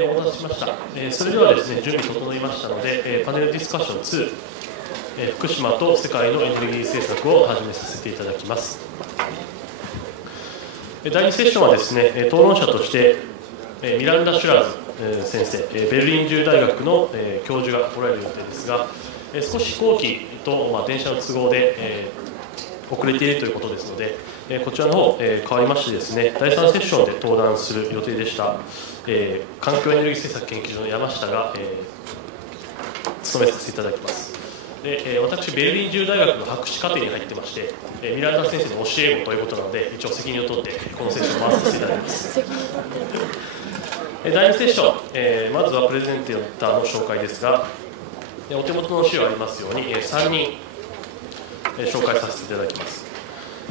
お待たせしました。それではですね、準備整いましたので、パネルディスカッション2、福島と世界のエネルギー政策を始めさせていただきます。第2セッションはですね、討論者としてミランダ・シュラーズ先生、ベルリン州大学の教授がおられる予定ですが、少し飛行機と電車の都合で遅れているということですので、こちらの方変わりましてですね、第3セッションで登壇する予定でした環境エネルギー政策研究所の山下が務めさせていただきます。で私、ベルリン州大学の博士課程に入ってまして、ミランダ先生の教え子ということなので、一応責任を取ってこのセッションを回させていただきます。第2セッション、まずはプレゼンターの紹介ですが、お手元の資料ありますように3人紹介させていただきます。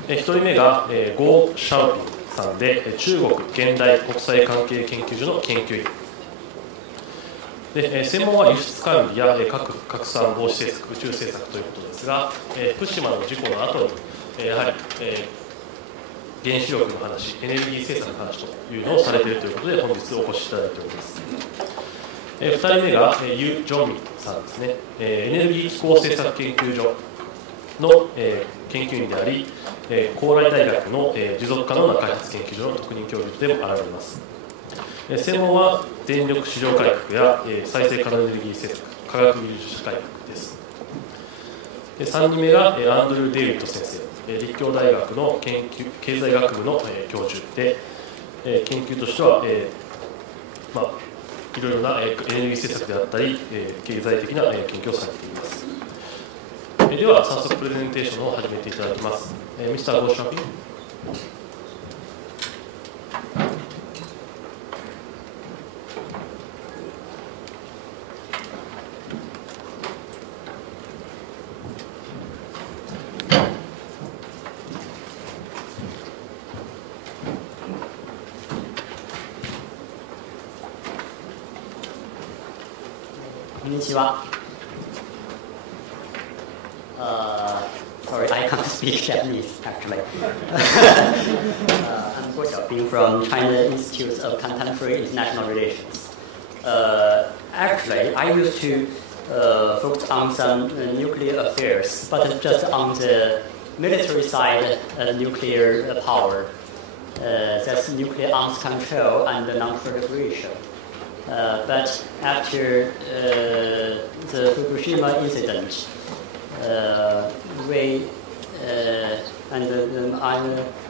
1人目がゴー・シャオピンさんで、中国現代国際関係研究所の研究員で、専門は輸出管理や核拡散防止政策、宇宙政策ということですが、福島の事故の後にやはり原子力の話、エネルギー政策の話というのをされているということで、本日お越しいただいております。2人目がユ・ジョンミンさんですね。エネルギー気候政策研究所の研究員であり、高麗大学の持続可能な開発研究所の特任教授でもあられます。専門は電力市場改革や再生可能エネルギー政策、科学技術社会学です。3人目がアンドリュー・デウィット先生、立教大学の経済学部の教授で、研究としてはいろいろなエネルギー政策であったり、経済的な研究をされています。では早速プレゼンテーションを始めていただきます。ミスター・ゴー・シャーピン。こんにちは。Sorry, I can't speak Japanese actually. I'm Guo Xiaoping from China Institute of Contemporary International Relations. Actually, I used to focus on some nuclear affairs, but just on the military side of nuclear power. That's nuclear arms control and non-proliferation. But after the Fukushima incident, we and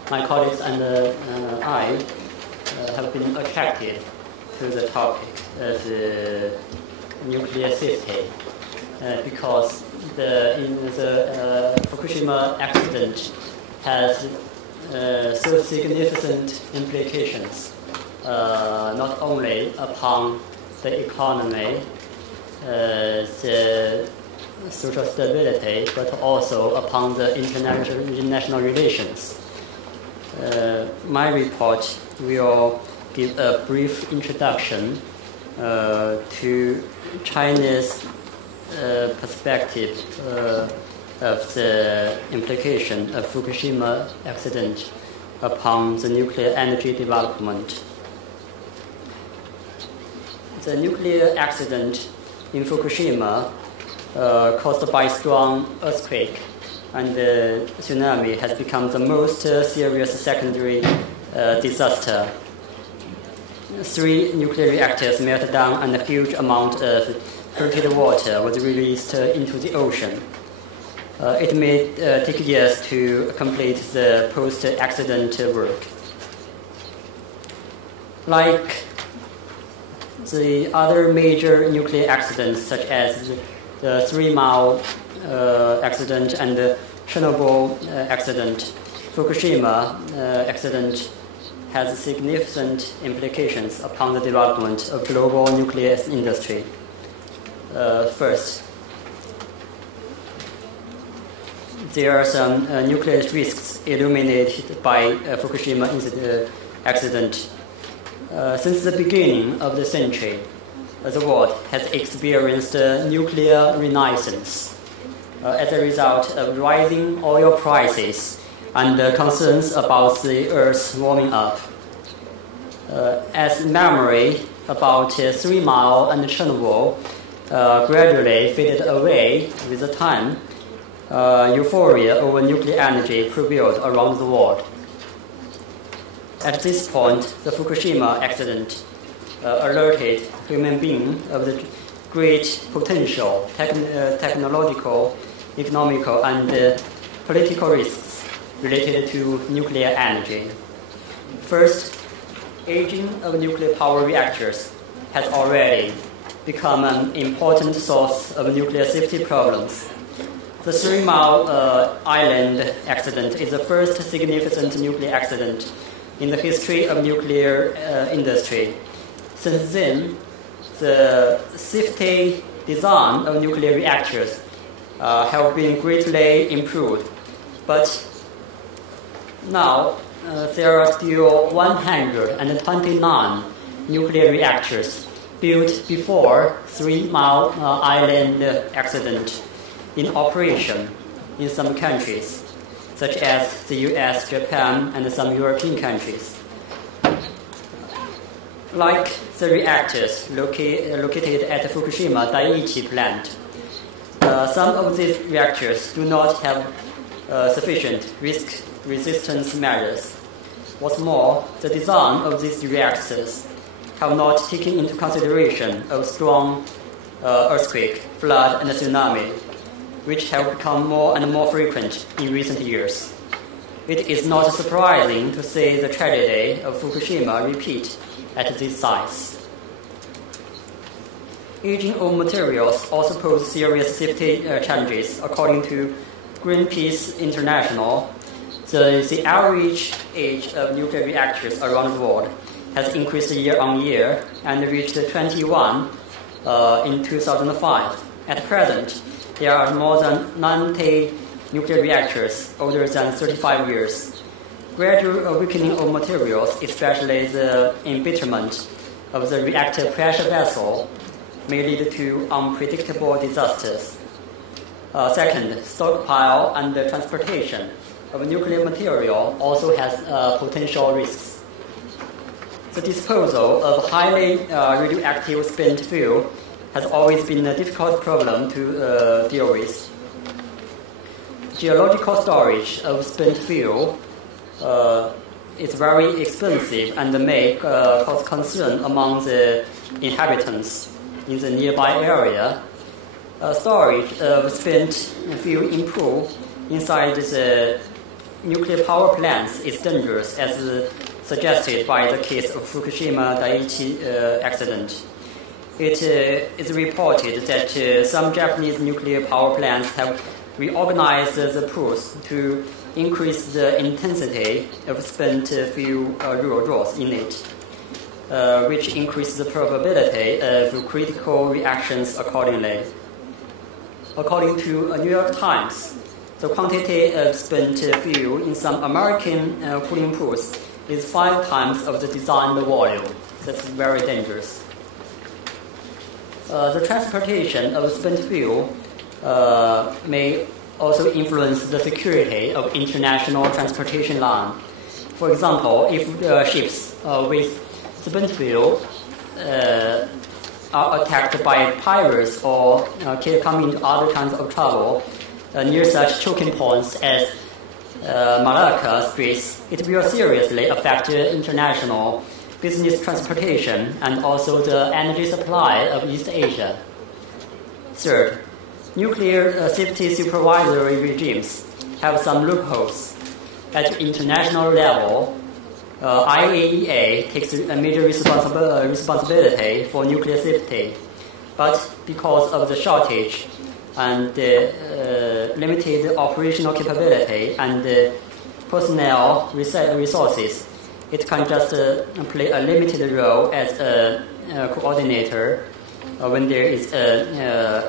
my colleagues and I have been attracted to the topic of the nuclear system because in the Fukushima accident has so significant implications, not only upon the economy, the social stability, but also upon the international relations. My report will give a brief introduction to China's perspective of the implication of Fukushima accident upon the nuclear energy development. The nuclear accident in Fukushima caused by strong earthquake and tsunami has become the most serious secondary disaster. 3 nuclear reactors melted down and a huge amount of treated water was released into the ocean. It may take years to complete the post-accident work. Like the other major nuclear accidents, such as the 3 Mile accident and the Chernobyl accident, Fukushima accident has significant implications upon the development of global nuclear industry. First, there are some nuclear risks illuminated by Fukushima accident. Since the beginning of the century, the world has experienced a nuclear renaissance as a result of rising oil prices and concerns about the Earth warming up. As memory about 3 Mile and Chernobyl gradually faded away with the time, euphoria over nuclear energy prevailed around the world. At this point, the Fukushima accident alerted human beings of the great potential technological, economical, and political risks related to nuclear energy. First, aging of nuclear power reactors has already become an important source of nuclear safety problems. The 3 Mile Island accident is the first significant nuclear accident in the history of nuclear industry. Since then, the safety design of nuclear reactors have been greatly improved, but now there are still 129 nuclear reactors built before 3 Mile Island accident in operation in some countries, such as the US, Japan, and some European countries. Like the reactors located at the Fukushima Daiichi plant, some of these reactors do not have sufficient risk resistance measures. What's more, the design of these reactors have not taken into consideration of strong earthquake, flood, and tsunami, which have become more and more frequent in recent years. It is not surprising to see the tragedy of Fukushima repeat at these sites. Aging of materials also pose serious safety challenges. According to Greenpeace International, the average age of nuclear reactors around the world has increased year on year and reached 21 in 2005. At present, there are more than 90 nuclear reactors older than 35 years. Gradual weakening of materials, especially the embitterment of the reactor pressure vessel, may lead to unpredictable disasters. Second, stockpile and transportation of nuclear material also has potential risks. The disposal of highly radioactive spent fuel has always been a difficult problem to deal with. Geological storage of spent fuel is very expensive and may cause concern among the inhabitants in the nearby area. Storage of spent fuel in pool inside the nuclear power plants is dangerous, as suggested by the case of Fukushima Daiichi accident. It is reported that some Japanese nuclear power plants have reorganized the pools to increase the intensity of spent fuel draws in it, which increases the probability of critical reactions accordingly. According to New York Times, the quantity of spent fuel in some American cooling pools is 5 times of the designed volume. That's very dangerous. The transportation of spent fuel may also influence the security of international transportation line. For example, if ships with spent fuel are attacked by pirates or come into other kinds of trouble near such choking points as Malacca Straits, it will seriously affect international business transportation and also the energy supply of East Asia. Third, nuclear safety supervisory regimes have some loopholes. At international level, IAEA takes a major responsibility for nuclear safety, but because of the shortage and limited operational capability and personnel resources, it can just play a limited role as a coordinator when there is an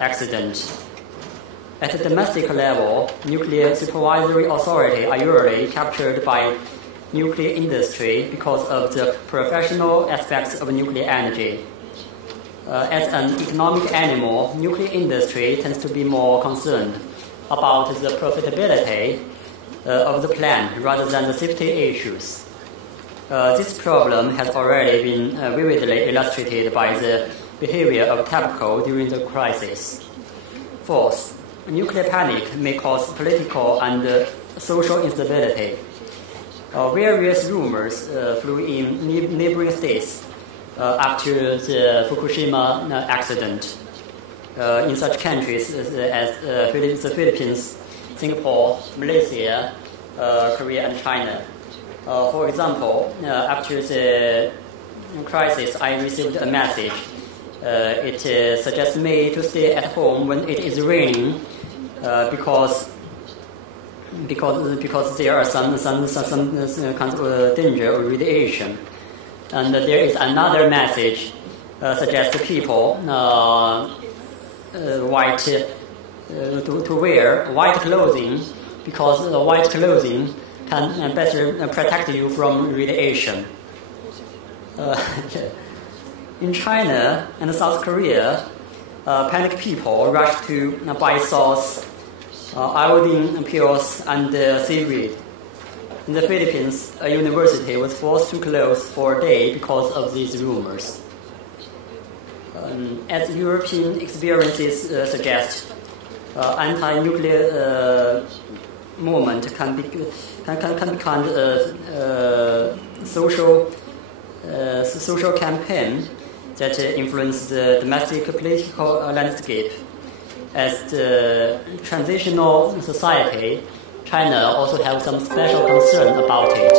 accident. At the domestic level, nuclear supervisory authority are usually captured by nuclear industry because of the professional aspects of nuclear energy. As an economic animal, nuclear industry tends to be more concerned about the profitability of the plant rather than the safety issues. This problem has already been vividly illustrated by the behavior of TEPCO during the crisis. Fourth, nuclear panic may cause political and social instability. Various rumors flew in neighboring states after the Fukushima accident. In such countries as the Philippines, Singapore, Malaysia, Korea, and China. For example, after the crisis, I received a message. It suggests me to stay at home when it is raining because there are some kinds of danger or radiation. And there is another message suggests people to wear white clothing because white clothing can better protect you from radiation. In China and South Korea, panicked people rushed to buy salts, iodine pills, and seaweed. In the Philippines, a university was forced to close for a day because of these rumors. As European experiences suggest, anti-nuclear movement can become a social campaign that influences the domestic political landscape. As the transitional society, China also has some special concern about it.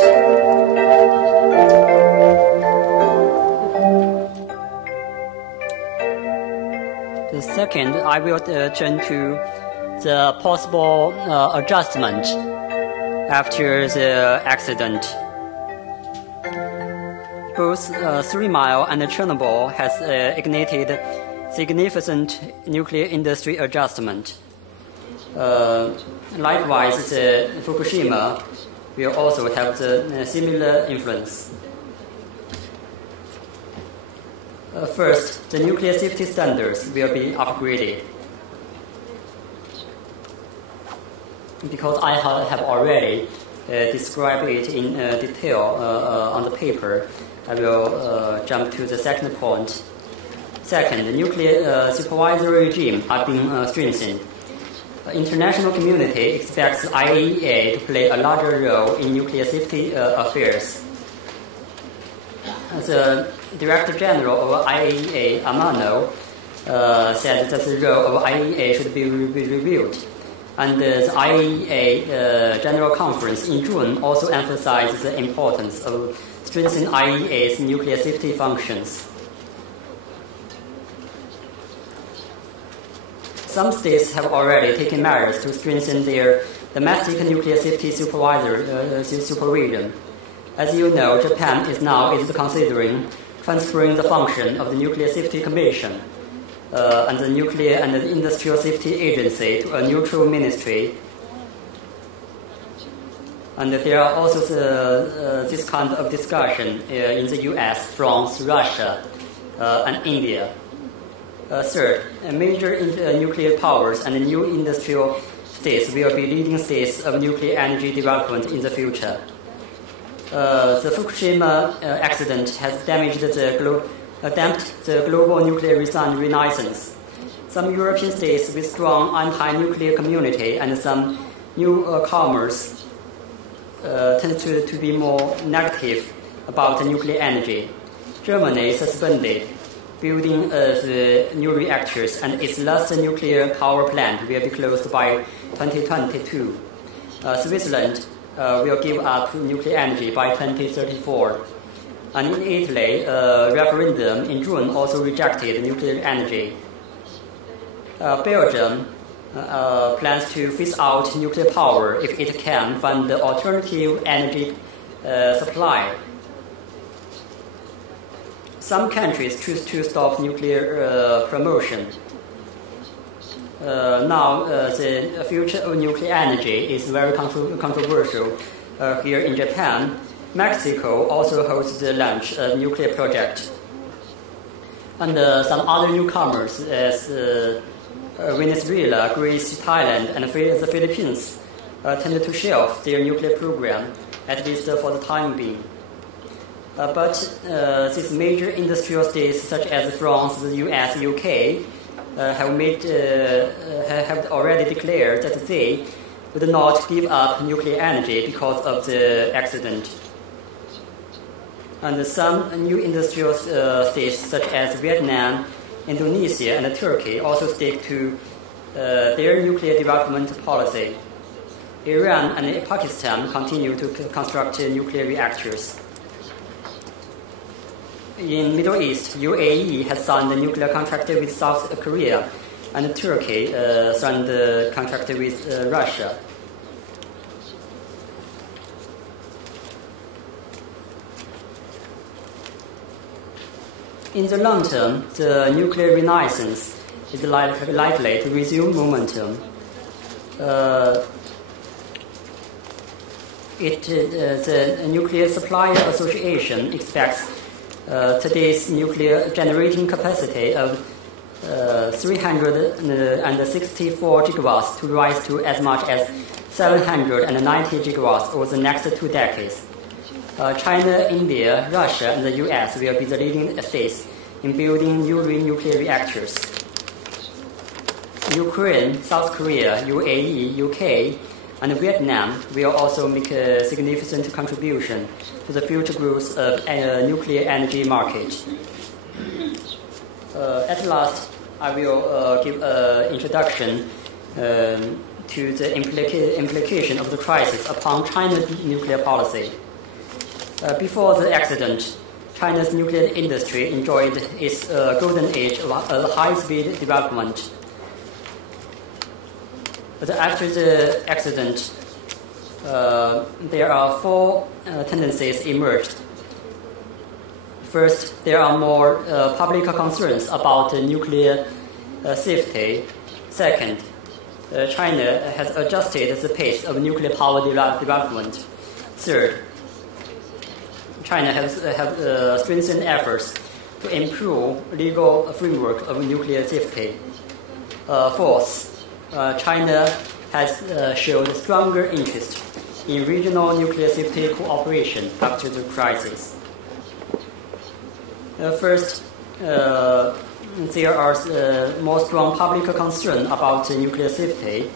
The second, I will turn to the possible adjustment after the accident. Both 3 Mile and Chernobyl has ignited significant nuclear industry adjustment. Likewise, the Fukushima will also have the similar influence. First, the nuclear safety standards will be upgraded. Because I have already described it in detail on the paper, I will jump to the second point. Second, the nuclear supervisory regime are being strengthened. The international community expects the IAEA to play a larger role in nuclear safety affairs. The Director General of IAEA, Amano, said that the role of IAEA should be reviewed. And the IAEA General Conference in June also emphasized the importance of strengthening IAEA's nuclear safety functions. Some states have already taken measures to strengthen their domestic nuclear safety supervision. As you know, Japan is considering transferring the function of the Nuclear Safety Commission and the Nuclear and the Industrial Safety Agency to a neutral ministry. And there are also this kind of discussion in the US, France, Russia, and India. Third, major nuclear powers and new industrial states will be leading states of nuclear energy development in the future. The Fukushima accident has damaged the global nuclear renaissance. Some European states with strong anti-nuclear community and some newcomers tend to be more negative about nuclear energy. Germany suspended building of new reactors, and its last nuclear power plant will be closed by 2022. Switzerland will give up nuclear energy by 2034. And in Italy, a referendum in June also rejected nuclear energy. Belgium plans to phase out nuclear power if it can find the alternative energy supply. Some countries choose to stop nuclear promotion. Now, the future of nuclear energy is very controversial. Here in Japan, Mexico also hosts the launch of a nuclear project. And some other newcomers, as Venezuela, Greece, Thailand, and the Philippines, tend to shelve their nuclear program, at least for the time being. But these major industrial states such as France, the US, UK have already declared that they would not give up nuclear energy because of the accident. And some new industrial states such as Vietnam, Indonesia, and Turkey also stick to their nuclear development policy. Iran and Pakistan continue to construct nuclear reactors. In Middle East, UAE has signed a nuclear contract with South Korea, and Turkey signed a contract with Russia. In the long term, the nuclear renaissance is likely to resume momentum. The Nuclear Supplier Association expects today's nuclear generating capacity of 364 gigawatts to rise to as much as 790 gigawatts over the next 2 decades. China, India, Russia, and the US will be the leading states in building new nuclear reactors. Ukraine, South Korea, UAE, UK, and Vietnam will also make a significant contribution to the future growth of nuclear energy market. At last, I will give an introduction to the implication of the crisis upon China's nuclear policy. Before the accident, China's nuclear industry enjoyed its golden age of high-speed development. But after the accident, there are 4 tendencies emerged. First, there are more public concerns about nuclear safety. Second, China has adjusted the pace of nuclear power development. Third, China has strengthened efforts to improve legal framework of nuclear safety. Fourth, China has showed stronger interest in regional nuclear safety cooperation after the crisis. First, there are more strong public concern about nuclear safety.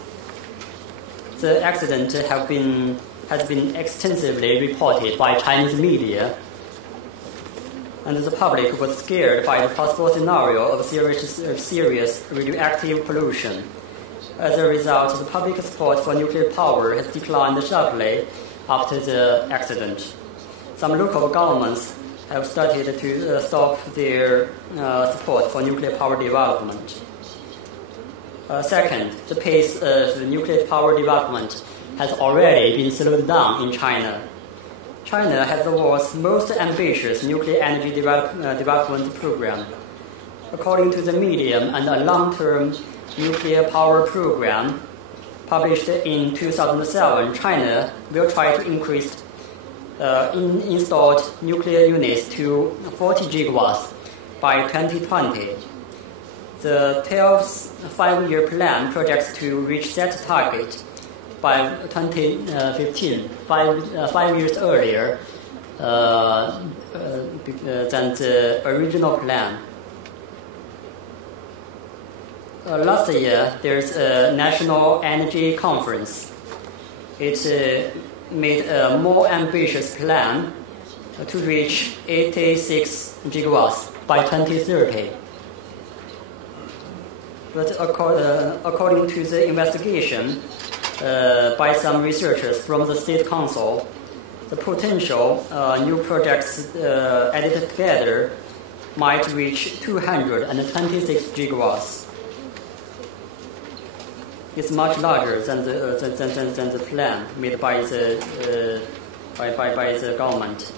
The accident has been extensively reported by Chinese media, and the public was scared by the possible scenario of serious radioactive pollution. As a result, the public support for nuclear power has declined sharply after the accident. Some local governments have started to stop their support for nuclear power development. Second, the pace of the nuclear power development has already been slowed down in China. China has the world's most ambitious nuclear energy development program. According to the medium and a long-term nuclear power program published in 2007, China will try to increase installed nuclear units to 40 gigawatts by 2020. The 12th five-year plan projects to reach that target by 2015, 5 years earlier than the original plan. Last year, there's a national energy conference. It made a more ambitious plan to reach 86 gigawatts by 2030. But according to the investigation by some researchers from the State Council, the potential new projects added together might reach 226 gigawatts. It's much larger than the plan made by the government.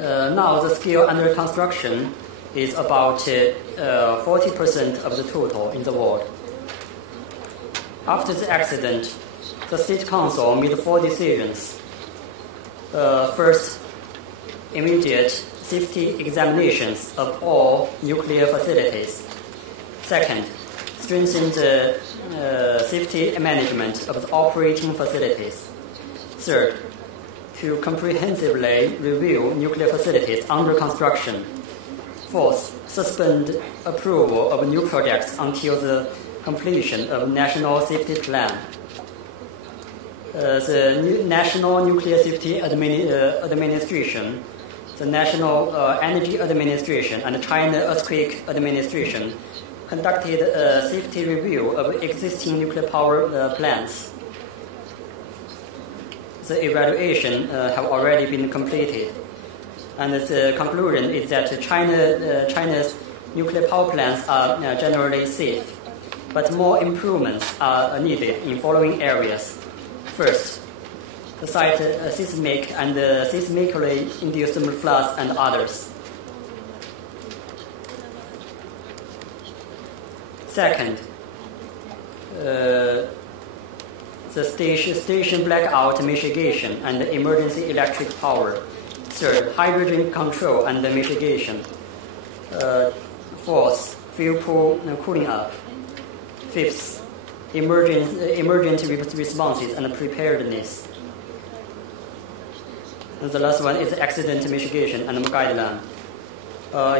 Now the scale under construction is about 40% of the total in the world. After the accident, the State Council made 4 decisions. First, immediate safety examinations of all nuclear facilities. Second, strengthen the safety management of the operating facilities. Third, to comprehensively review nuclear facilities under construction. Fourth, suspend approval of new projects until the completion of national safety plan. The National Nuclear Safety Administration, the National Energy Administration, and the China Earthquake Administration conducted a safety review of existing nuclear power plants. The evaluation have already been completed, and the conclusion is that China's nuclear power plants are generally safe, but more improvements are needed in following areas. First, the site seismic and seismically induced floods and others. Second, the station blackout mitigation and emergency electric power. Third, hydrogen control and mitigation. Fourth, fuel pool cooling up. Fifth, emergent responses and preparedness. And the last one is accident mitigation and guideline.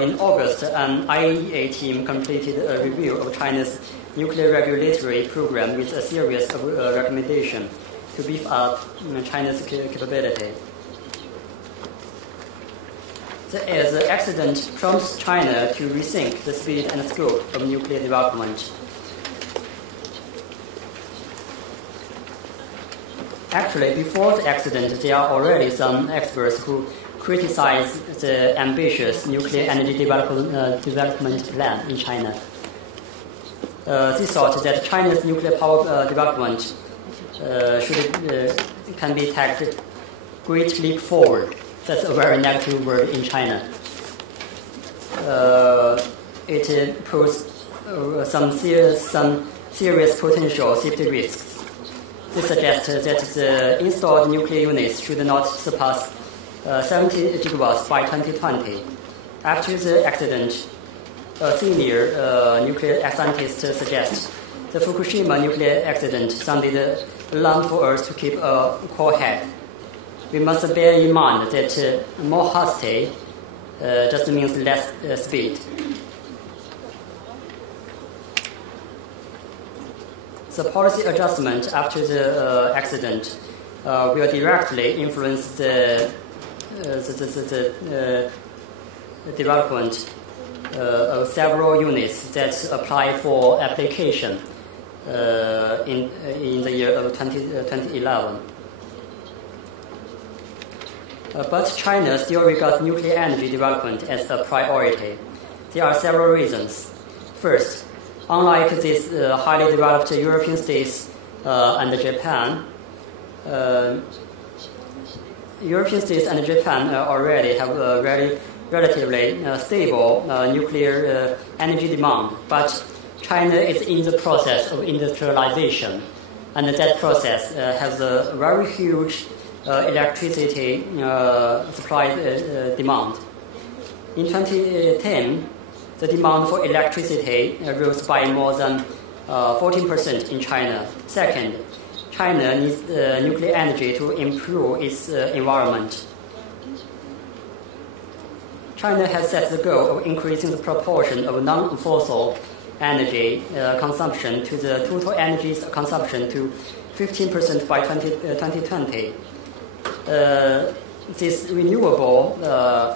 In August, an IAEA team completed a review of China's nuclear regulatory program with a series of recommendations to beef up China's capability. The accident prompts China to rethink the speed and scope of nuclear development. Actually, before the accident, there are already some experts who criticize the ambitious nuclear energy development plan in China. They thought that China's nuclear power development can be tagged great leap forward. That's a very negative word in China. It poses some serious potential safety risks. They suggest that the installed nuclear units should not surpass 70 gigawatts by 2020. After the accident, a senior nuclear scientist suggests the Fukushima nuclear accident sounded alarm for us to keep a cool head. We must bear in mind that more hasty just means less speed. The policy adjustment after the accident will directly influence the development of several units that apply for application in the year of 2011. But China still regards nuclear energy development as a priority. There are several reasons. First, unlike these highly developed European states and Japan, European states and Japan already have a very relatively stable nuclear energy demand, but China is in the process of industrialization, and that process has a very huge electricity supply demand. In 2010, the demand for electricity rose by more than 14% in China. Second, China needs nuclear energy to improve its environment. China has set the goal of increasing the proportion of non-fossil energy consumption to the total energy consumption to 15% by 2020. These renewable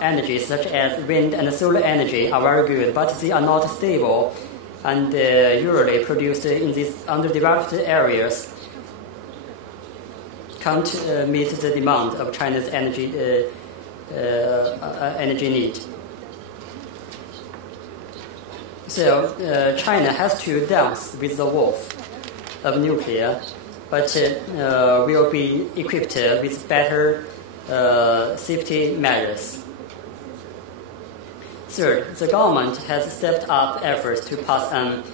energies, such as wind and solar energy, are very good, but they are not stable and usually produced in these underdeveloped areas can't meet the demand of China's energy need. So China has to dance with the wolf of nuclear, but will be equipped with better safety measures. Third, the government has stepped up efforts to pass an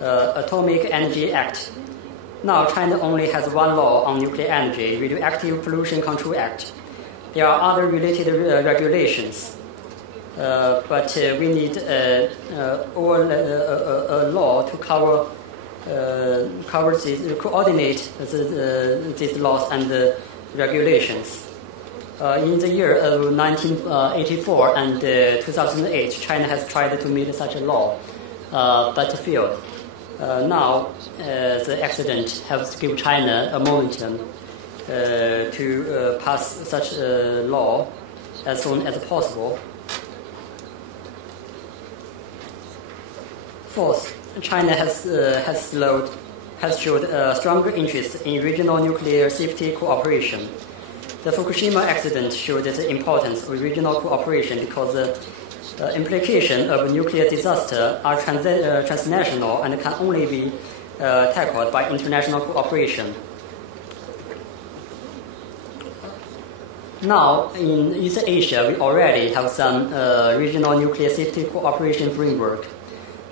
Atomic Energy Act. Now China only has one law on nuclear energy, Radioactive Pollution Control Act. There are other related regulations, but we need a law to coordinate these laws and regulations. In the year of 1984 and 2008, China has tried to meet such a law, but failed. Now, the accident has given China a momentum to pass such a law as soon as possible. Fourth, China has showed a stronger interest in regional nuclear safety cooperation. The Fukushima accident showed the importance of regional cooperation because the implications of nuclear disaster are transnational and can only be tackled by international cooperation. Now, in East Asia, we already have some regional nuclear safety cooperation framework,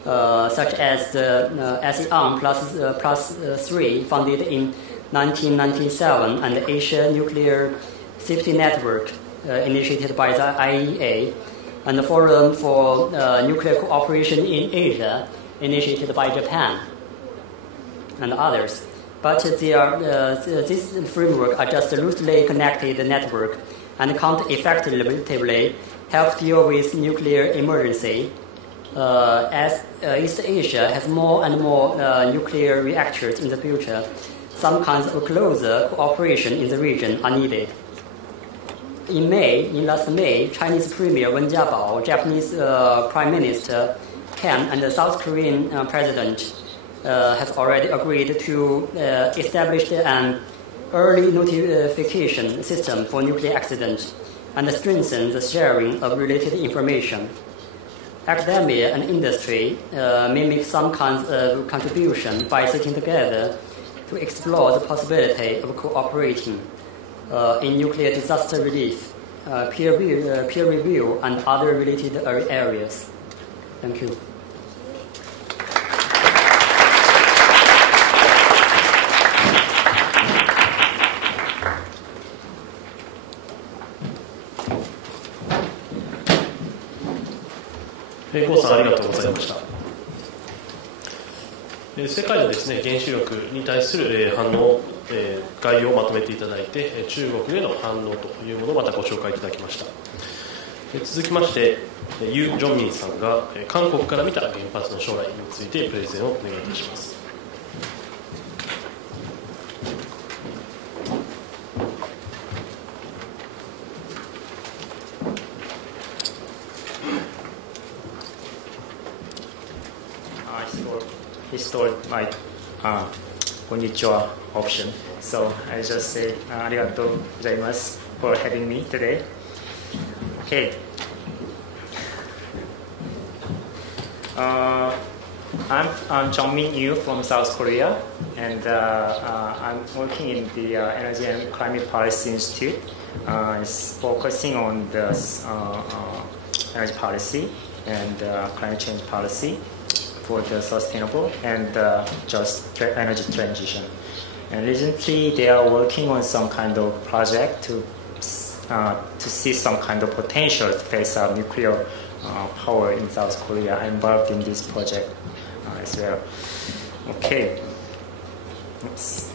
such as the ASEAN plus 3, founded in 1997, and the Asia Nuclear Safety Network, initiated by the IEA, and the Forum for Nuclear Cooperation in Asia, initiated by Japan, and others. But these framework are just a loosely connected network and can't effectively help deal with nuclear emergency. As East Asia has more and more nuclear reactors in the future, some kinds of closer cooperation in the region are needed. In last May, Chinese Premier Wen Jiabao, Japanese Prime Minister Kan, and the South Korean President has already agreed to establish an early notification system for nuclear accidents and strengthen the sharing of related information. Academia and industry may make some kinds of contribution by sitting together to explore the possibility of cooperating in nuclear disaster relief, peer review, and other related areas. Thank you.郷さんありがとうございました。世界のですね、原子力に対する反応、概要をまとめていただいて、中国での反応というものをまたご紹介いただきました。続きまして、ユ・ジョンミンさんが韓国から見た原発の将来についてプレゼンをお願いいたします。こんにちは option. So I just say ありがとうございます for having me today. Okay. I'm Jong Min from South Korea, and I'm working in the Energy and Climate Policy Institute. It's focusing on the energy policy and climate change policy for the sustainable and just energy transition. And recently, they are working on some kind of project to see some kind of potential to phase out nuclear power in South Korea. I'm involved in this project as well. Okay. Oops.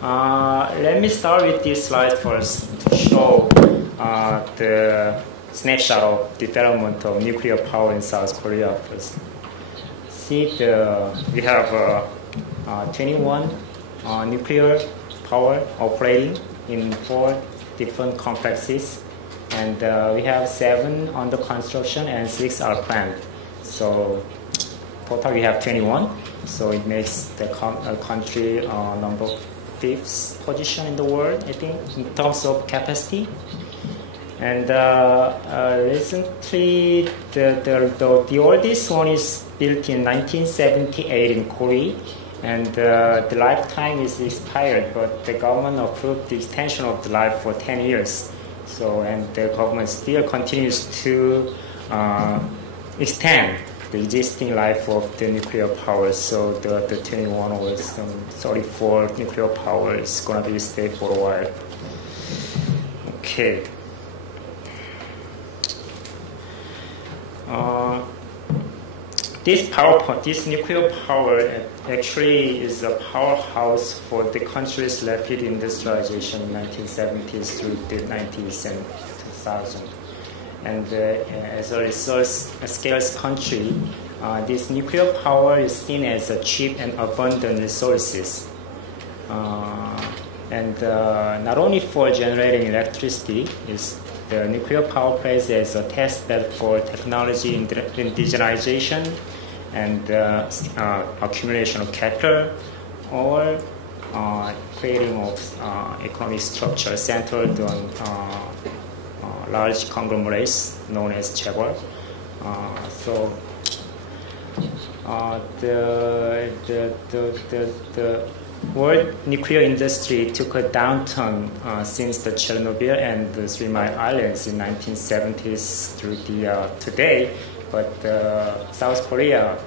Let me start with this slide first to show the snapshot of development of nuclear power in South Korea first. See, we have 21 nuclear power operating in 4 different complexes, and we have 7 under construction and 6 are planned. So total we have 21. So it makes the country number 5th position in the world, I think, in terms of capacity. And recently, the oldest one is built in 1978 in Korea, and the lifetime is expired, but the government approved the extension of the life for 10 years. So, and the government still continues to extend the existing life of the nuclear power. So the 21 or 34 nuclear power is going to be stay for a while. Okay. this nuclear power actually is a powerhouse for the country's rapid industrialization in 1970s through the 90s and 2000. And as a resource-scarce country, this nuclear power is seen as a cheap and abundant resources. And not only for generating electricity, the nuclear power plays as a test bed for technology indigenization and accumulation of capital, or creating of economic structure centered on large conglomerates known as chaebol. So the world nuclear industry took a downturn since the Chernobyl and the 3 Mile Islands in 1970s through the today, but South Korea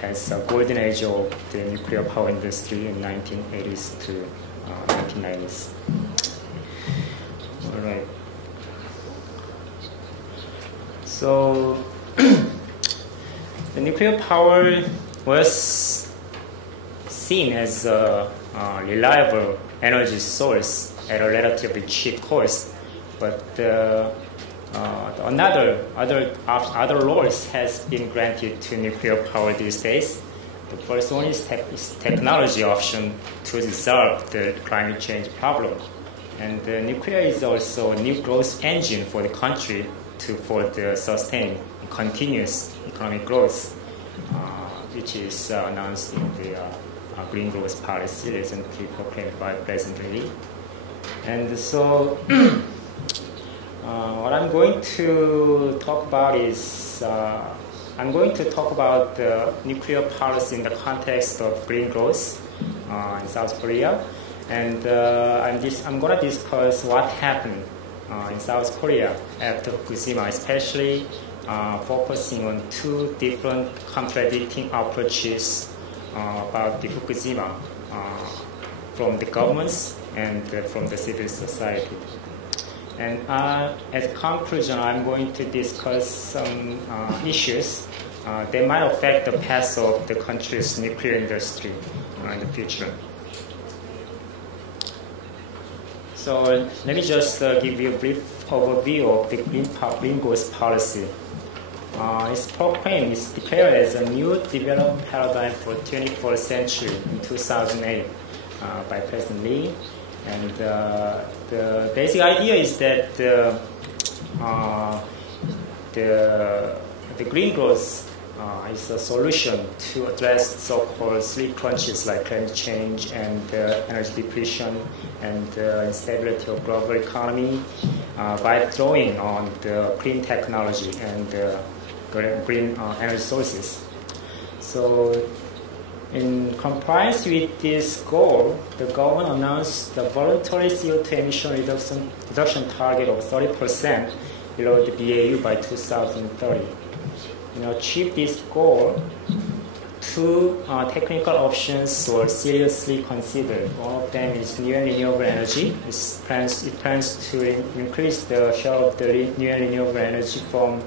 has a golden age of the nuclear power industry in 1980s to 1990s. All right. So the nuclear power was seen as a reliable energy source at a relatively cheap cost, but other laws has been granted to nuclear power these days. The first one is technology option to resolve the climate change problem, and nuclear is also a new growth engine for the country for the sustained continuous economic growth, which is announced in the green growth policy recently proclaimed by President Lee. And so what I'm going to talk about is I'm going to talk about the nuclear policy in the context of green growth in South Korea, and I'm going to discuss what happened in South Korea after Fukushima, especially focusing on two different contradicting approaches about the Fukushima from the governments and from the civil society. And as a conclusion, I'm going to discuss some issues that might affect the path of the country's nuclear industry in the future. So let me just give you a brief overview of the green growth policy. It's proclaimed, it's declared as a new development paradigm for 21st century in 2008 by President Lee. And the basic idea is that the green growth is a solution to address so-called three crunches like climate change and energy depletion and instability of global economy by drawing on the clean technology and green energy sources. So in compliance with this goal, the government announced the voluntary CO2 emission reduction target of 30% below the BAU by 2030. To achieve this goal, two technical options were seriously considered. One of them is new and renewable energy. It plans to increase the share of the new and renewable energy from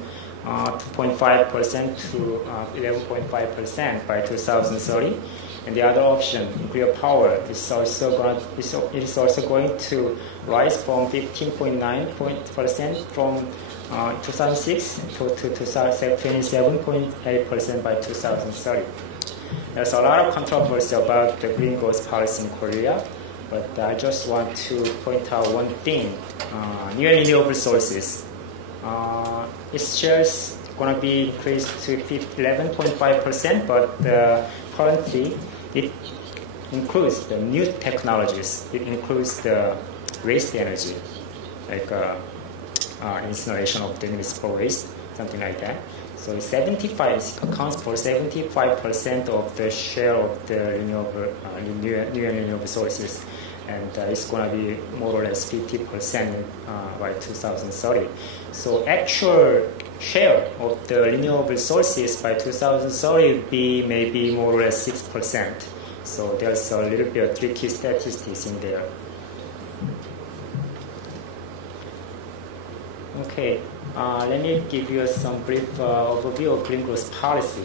2.5% to 11.5% by 2030. And the other option, nuclear power, is also going to rise from 15.9% from 2006 to 27.8% by 2030. There's a lot of controversy about the green growth policy in Korea, but I just want to point out one thing: new and renewable sources. Its share is going to be increased to 11.5%, but currently it includes the new technologies. It includes the waste energy, like incineration of the municipal waste, something like that. So accounts for 75% of the share of the new and renewable sources, and it's going to be more or less 50% by 2030. So actual share of the renewable sources by 2030 will be maybe more or less 6%. So there's a little bit of tricky statistics in there. Okay, let me give you some brief overview of green growth policy.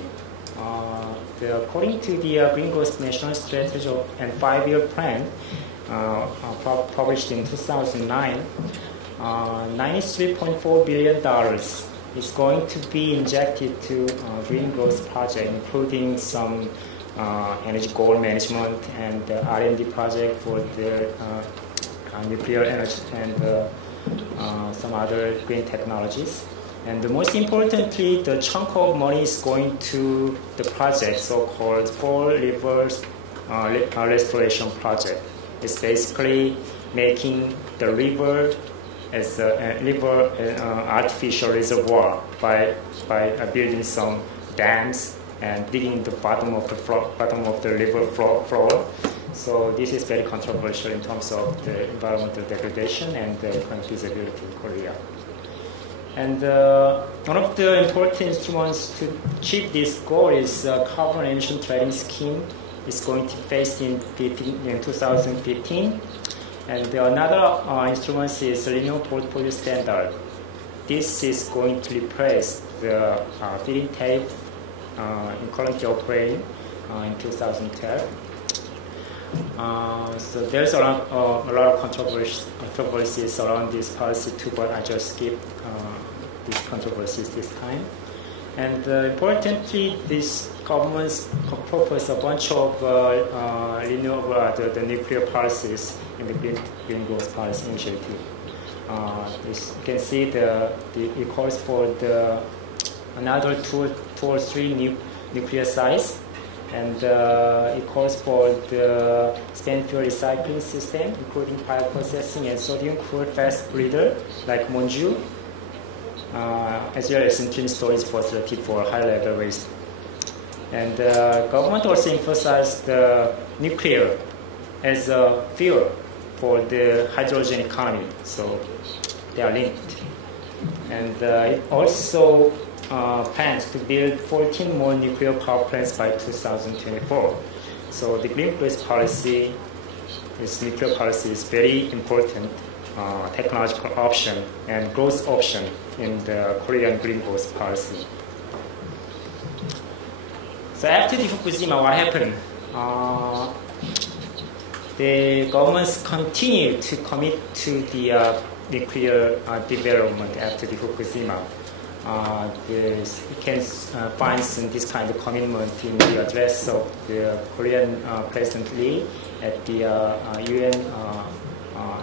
According to the Green Growth National Strategy and 5-year plan published in 2009, $93.4 billion is going to be injected to green growth projects, including some energy goal management and R&D project for the nuclear energy and some other green technologies. And most importantly, the chunk of money is going to the project, so-called Four Rivers Restoration Project. It's basically making the river as an artificial reservoir by building some dams and digging the bottom of the river floor. So this is very controversial in terms of the environmental degradation and the economic feasibility in Korea. And one of the important instruments to achieve this goal is carbon emission trading scheme. It's going to face in 2015. And another instrument is the renewable portfolio standard. This is going to replace the feed-in tariff currently operating in 2012. So there's a lot of controversies around this policy too, but I just skip these controversies this time. And importantly, this government proposed a bunch of renewable, the nuclear policies in the Green Growth Policy Initiative. You can see it calls for another two or three nuclear sites. And it calls for the spent fuel recycling system, including bioprocessing and sodium cooled fast breeder like Monju, as well as interim storage facility for high-level waste. And government also emphasized the nuclear as a fuel for the hydrogen economy, so they are linked. And it also plans to build 14 more nuclear power plants by 2024. So the green growth policy, this nuclear policy, is very important technological option and growth option in the Korean green growth policy. So after the Fukushima, what happened? The governments continue to commit to the nuclear development after the Fukushima. You can find this kind of commitment in the address of the Korean President Lee at the UN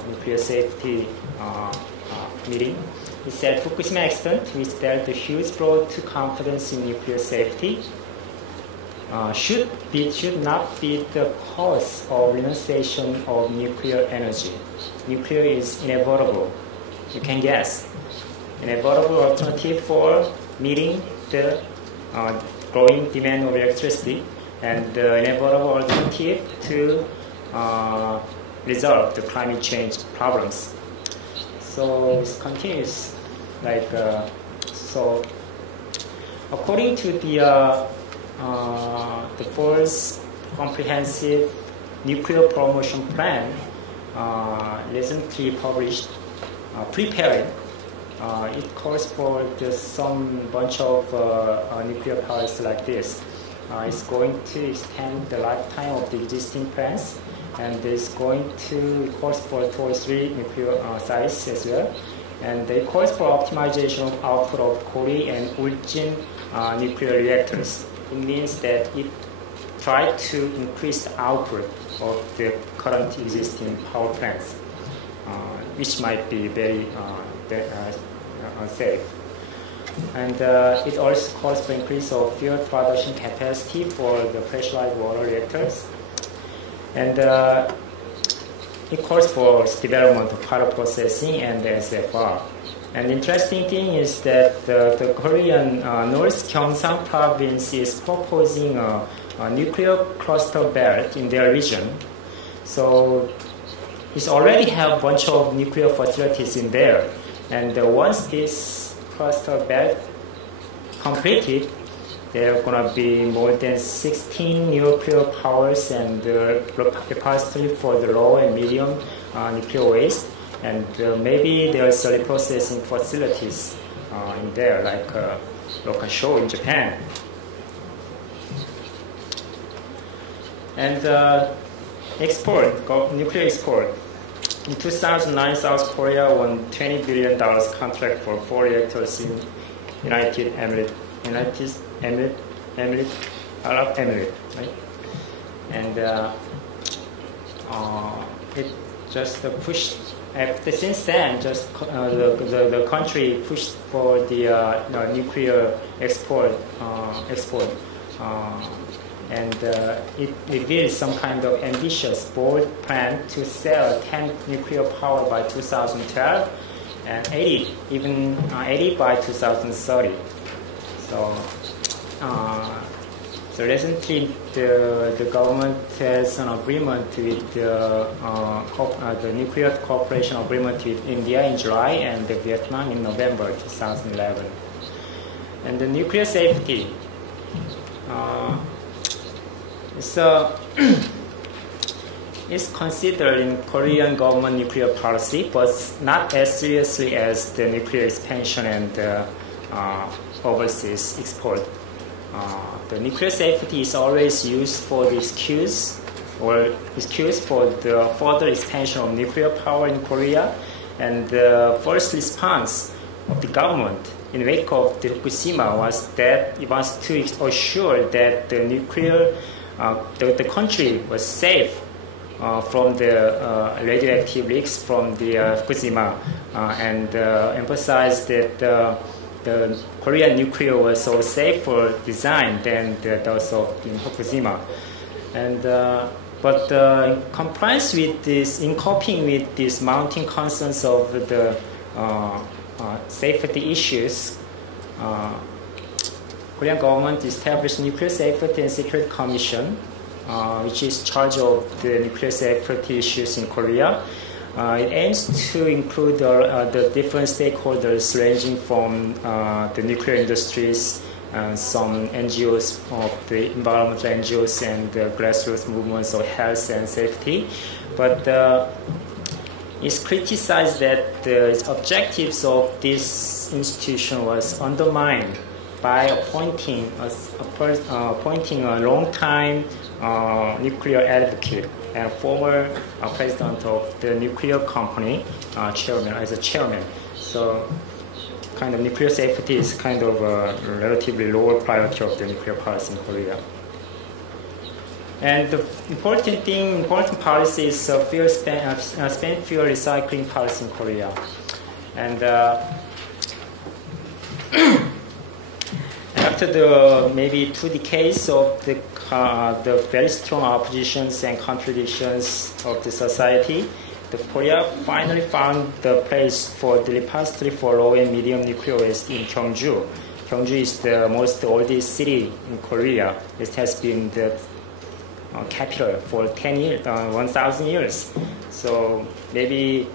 nuclear safety meeting. He said Fukushima accident, which dealt a huge blow to confidence in nuclear safety, should not be the cause of renunciation of nuclear energy. Nuclear is inevitable. You can guess. Inevitable alternative for meeting the growing demand of electricity, and the inevitable alternative to resolve the climate change problems. So it continues like so. According to the fourth comprehensive nuclear promotion plan, recently published, preparing. It calls for some bunch of nuclear powers like this. It's going to extend the lifetime of the existing plants, and it calls for 2 or 3 nuclear sites as well. And it calls for optimization of output of Kori and Uljin nuclear reactors. It means that it tried to increase the output of the current existing power plants, which might be very unsafe. And it also calls for increase of fuel production capacity for the pressurized water reactors. And it calls for development of power processing and the SFR. And the interesting thing is that the Korean North Gyeongsang province is proposing a nuclear cluster belt in their region. So it already have a bunch of nuclear facilities in there. And once this cluster belt completed, there are going to be more than 16 nuclear powers and repository for the low and medium nuclear waste. And maybe there's reprocessing facilities in there, like Lokasho in Japan. And nuclear export. In 2009, South Korea won $20 billion contract for 4 reactors in United Arab Emirates, right? And it just pushed. Since then, just the country pushed for the nuclear export, and it revealed some kind of ambitious, bold plan to sell 10 nuclear power by 2012 and 80 by 2030. So recently, the government has an agreement with the nuclear cooperation agreement with India in July and Vietnam in November 2011. And the nuclear safety is considered in Korean government nuclear policy, but not as seriously as the nuclear expansion and overseas export. The nuclear safety is always used for the excuse for the further expansion of nuclear power in Korea, and the first response of the government in wake of the Fukushima was that it wants to assure that the country was safe from the radioactive leaks from the Fukushima, and emphasized that the Korean nuclear was so safer designed than those in Fukushima. And but in compliance with this, in coping with these mounting concerns of the safety issues, Korean government established Nuclear Safety and Security Commission, which is in charge of the nuclear safety issues in Korea. It aims to include the different stakeholders ranging from the nuclear industries, some NGOs of the environmental NGOs and the grassroots movements of health and safety. But it's criticized that the objectives of this institution was undermined by appointing a long-time nuclear advocate and former president of the nuclear company as a chairman. So kind of nuclear safety is kind of a relatively lower priority of the nuclear policy in Korea. And the important policy is spent fuel recycling policy in Korea. And after the maybe 2 decades of the very strong oppositions and contradictions of the society, the Korea finally found the place for the repository for low and medium nuclear waste in Gyeongju. Gyeongju is the most oldest city in Korea. It has been the capital for 1,000 years. So maybe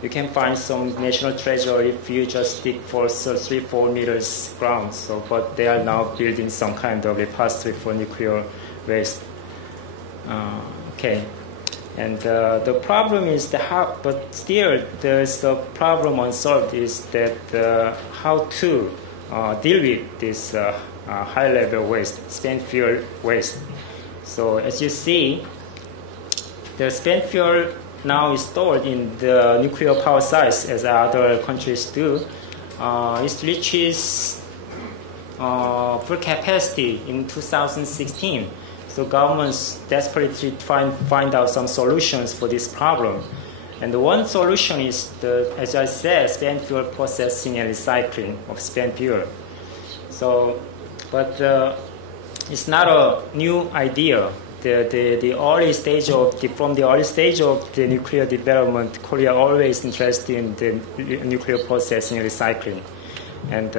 you can find some national treasure if you just dig for 3-4 meters ground. So, but they are now building some kind of repository for nuclear waste. Okay, and the problem is but still there's the problem unsolved is that how to deal with this high-level waste, spent fuel waste. So as you see, the spent fuel now is stored in the nuclear power sites, as other countries do. It reaches full capacity in 2016. So governments desperately find out some solutions for this problem. And the one solution is, as I said, spent fuel processing and recycling of spent fuel. So, but it's not a new idea. From the early stage of the nuclear development, Korea always interested in the nuclear processing and recycling, and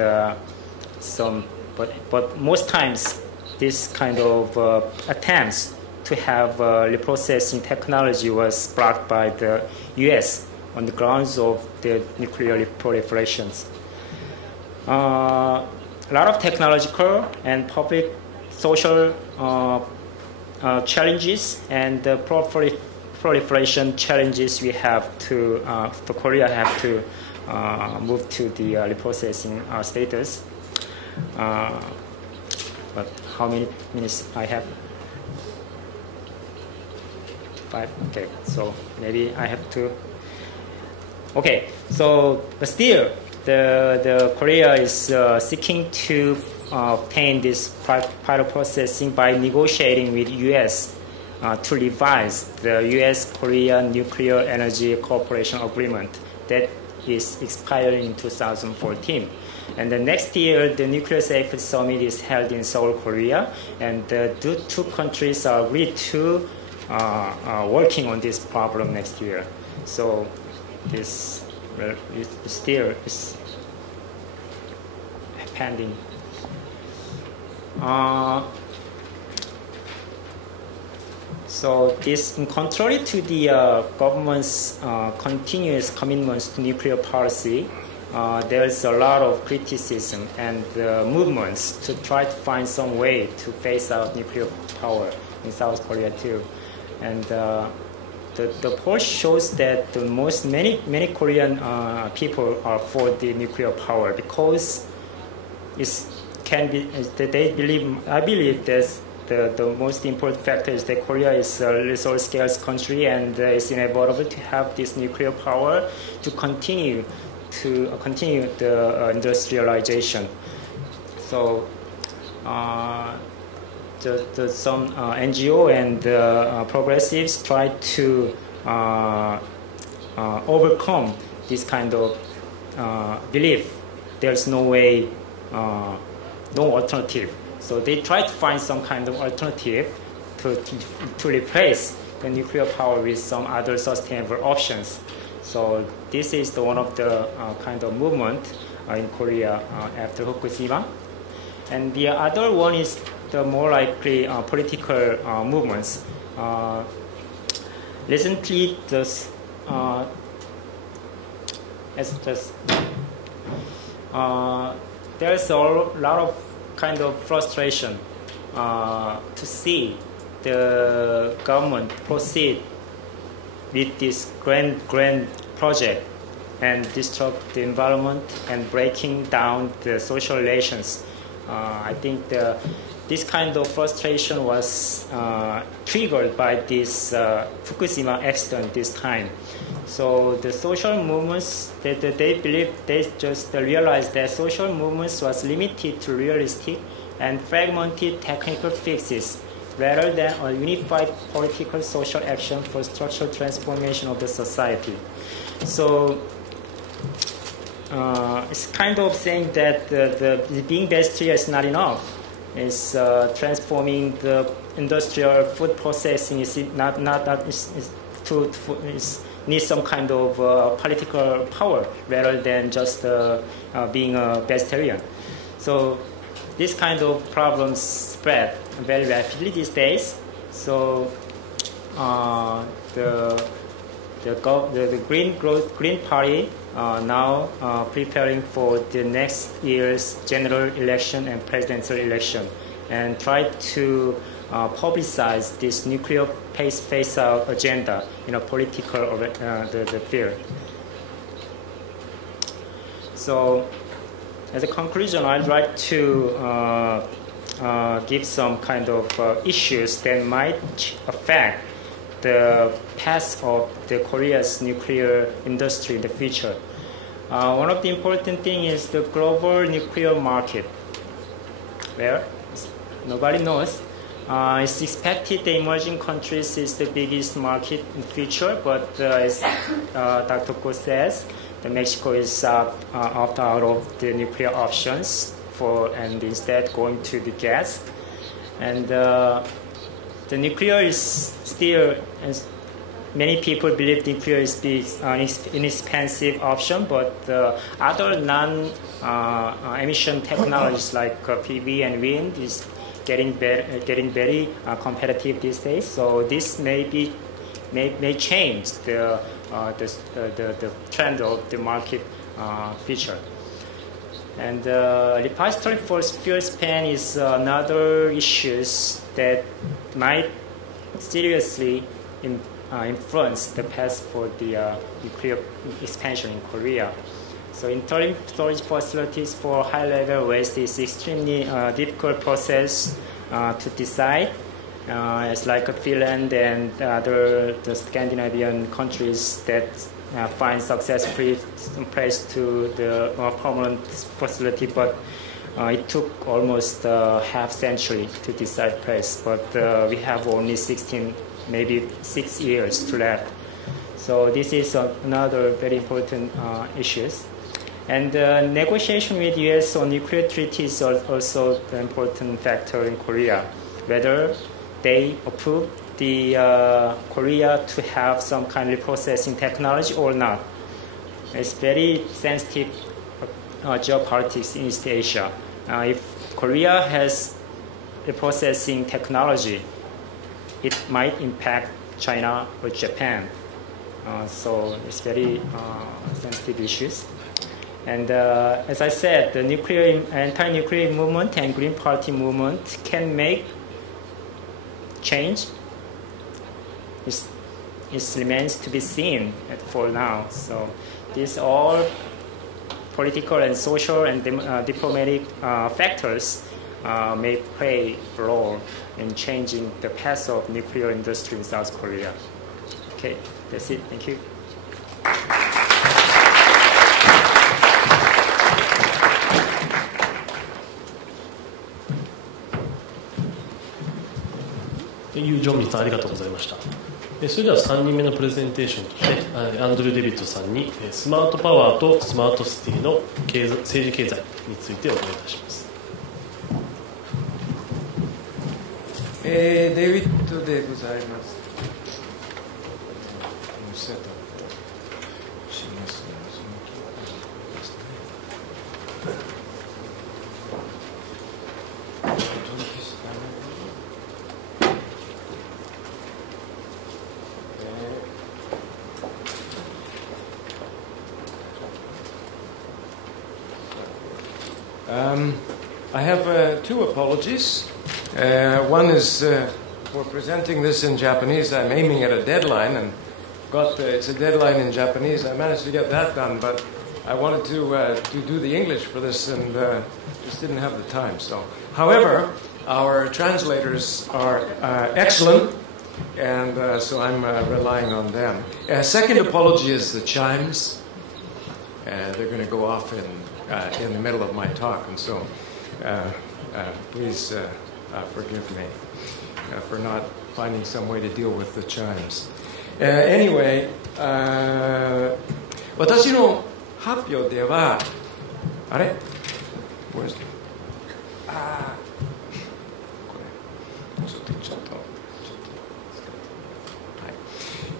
but most times this kind of attempts to have reprocessing technology was blocked by the U.S. on the grounds of the nuclear proliferations. A lot of technological and public social challenges and the proliferation challenges we have to Korea have to move to the reprocessing status. But how many minutes I have? 5. Okay, so maybe I have to. Okay, so but still, the Korea is seeking to obtain this pilot processing by negotiating with U.S. To revise the U.S.-Korea Nuclear Energy Cooperation Agreement that is expiring in 2014. And the next year, the Nuclear Safety Summit is held in Seoul, Korea, and the two countries are agreed to working on this problem next year. So this still is pending. So this, in contrary to the government's continuous commitments to nuclear policy, there's a lot of criticism and movements to try to find some way to phase out nuclear power in South Korea too. And the poll shows that many Korean people are for the nuclear power because they believe. I believe that the most important factor is that Korea is a resource scarce country and it's inevitable to have this nuclear power to continue the industrialization. So some NGO and progressives try to overcome this kind of belief. There's no way, no alternative. So they try to find some kind of alternative to replace the nuclear power with some other sustainable options. So this is one of the kind of movement in Korea after Fukushima. And the other one is the more likely political movements. Recently, there's a lot of kind of frustration to see the government proceed with this grand project and disrupt the environment and breaking down the social relations. I think this kind of frustration was triggered by this Fukushima accident this time. So the social movements, they believe, they just realized that social movements was limited to realistic and fragmented technical fixes rather than a unified political social action for structural transformation of the society. So it's kind of saying that the being bestial is not enough. It's transforming the industrial food processing is needs some kind of political power rather than just being a vegetarian. So this kind of problems spread very rapidly these days. So the Green Party now preparing for the next year's general election and presidential election, and try to publicize this nuclear phase-out agenda in a political the field. So, as a conclusion, I'd like to give some kind of issues that might affect the path of the Korea's nuclear industry in the future. One of the important things is the global nuclear market, where nobody knows. It's expected the emerging countries is the biggest market in the future, but as Dr. Ko says, Mexico is opt out of the nuclear options and instead going to the gas. And the nuclear is still, as many people believe nuclear is the inexpensive option, but other non-emission technologies like PV and wind is getting very competitive these days. So this may change the trend of the market future. And repository for fuel span is another issue that might seriously influence the path for the nuclear expansion in Korea. So interim storage facilities for high-level waste is extremely difficult process to decide. It's like Finland and the Scandinavian countries that find successfully place to the permanent facility, but it took almost half century to decide place. But we have only 16, maybe 6 years to left. So this is another very important issues. And negotiation with U.S. on nuclear treaties is also an important factor in Korea. Whether they approve the Korea to have some kind of processing technology or not. It's very sensitive geopolitics in East Asia. If Korea has the processing technology, it might impact China or Japan. So it's very sensitive issues. And as I said, the anti-nuclear movement and Green Party movement can make change. It remains to be seen for now. So these all political and social and diplomatic factors may play a role in changing the path of nuclear industry in South Korea. Okay, that's it. Thank you. ユー・ジョンミンさんありがとうございました。それでは3人目のプレゼンテーションとしてアンドリュー・デビットさんにスマートパワーとスマートシティの政治経済についてお願いいたします。デビットでございます。I have two apologies. One is for presenting this in Japanese. I'm aiming at a deadline, and it's a deadline in Japanese. I managed to get that done, but I wanted to do the English for this, and just didn't have the time. So, however, our translators are excellent, and so I'm relying on them. Second apology is the chimes. They're going to go off in the middle of my talk, and so please forgive me for not finding some way to deal with the chimes. Anyway, 私の発表ではあれ Where's the これちょっと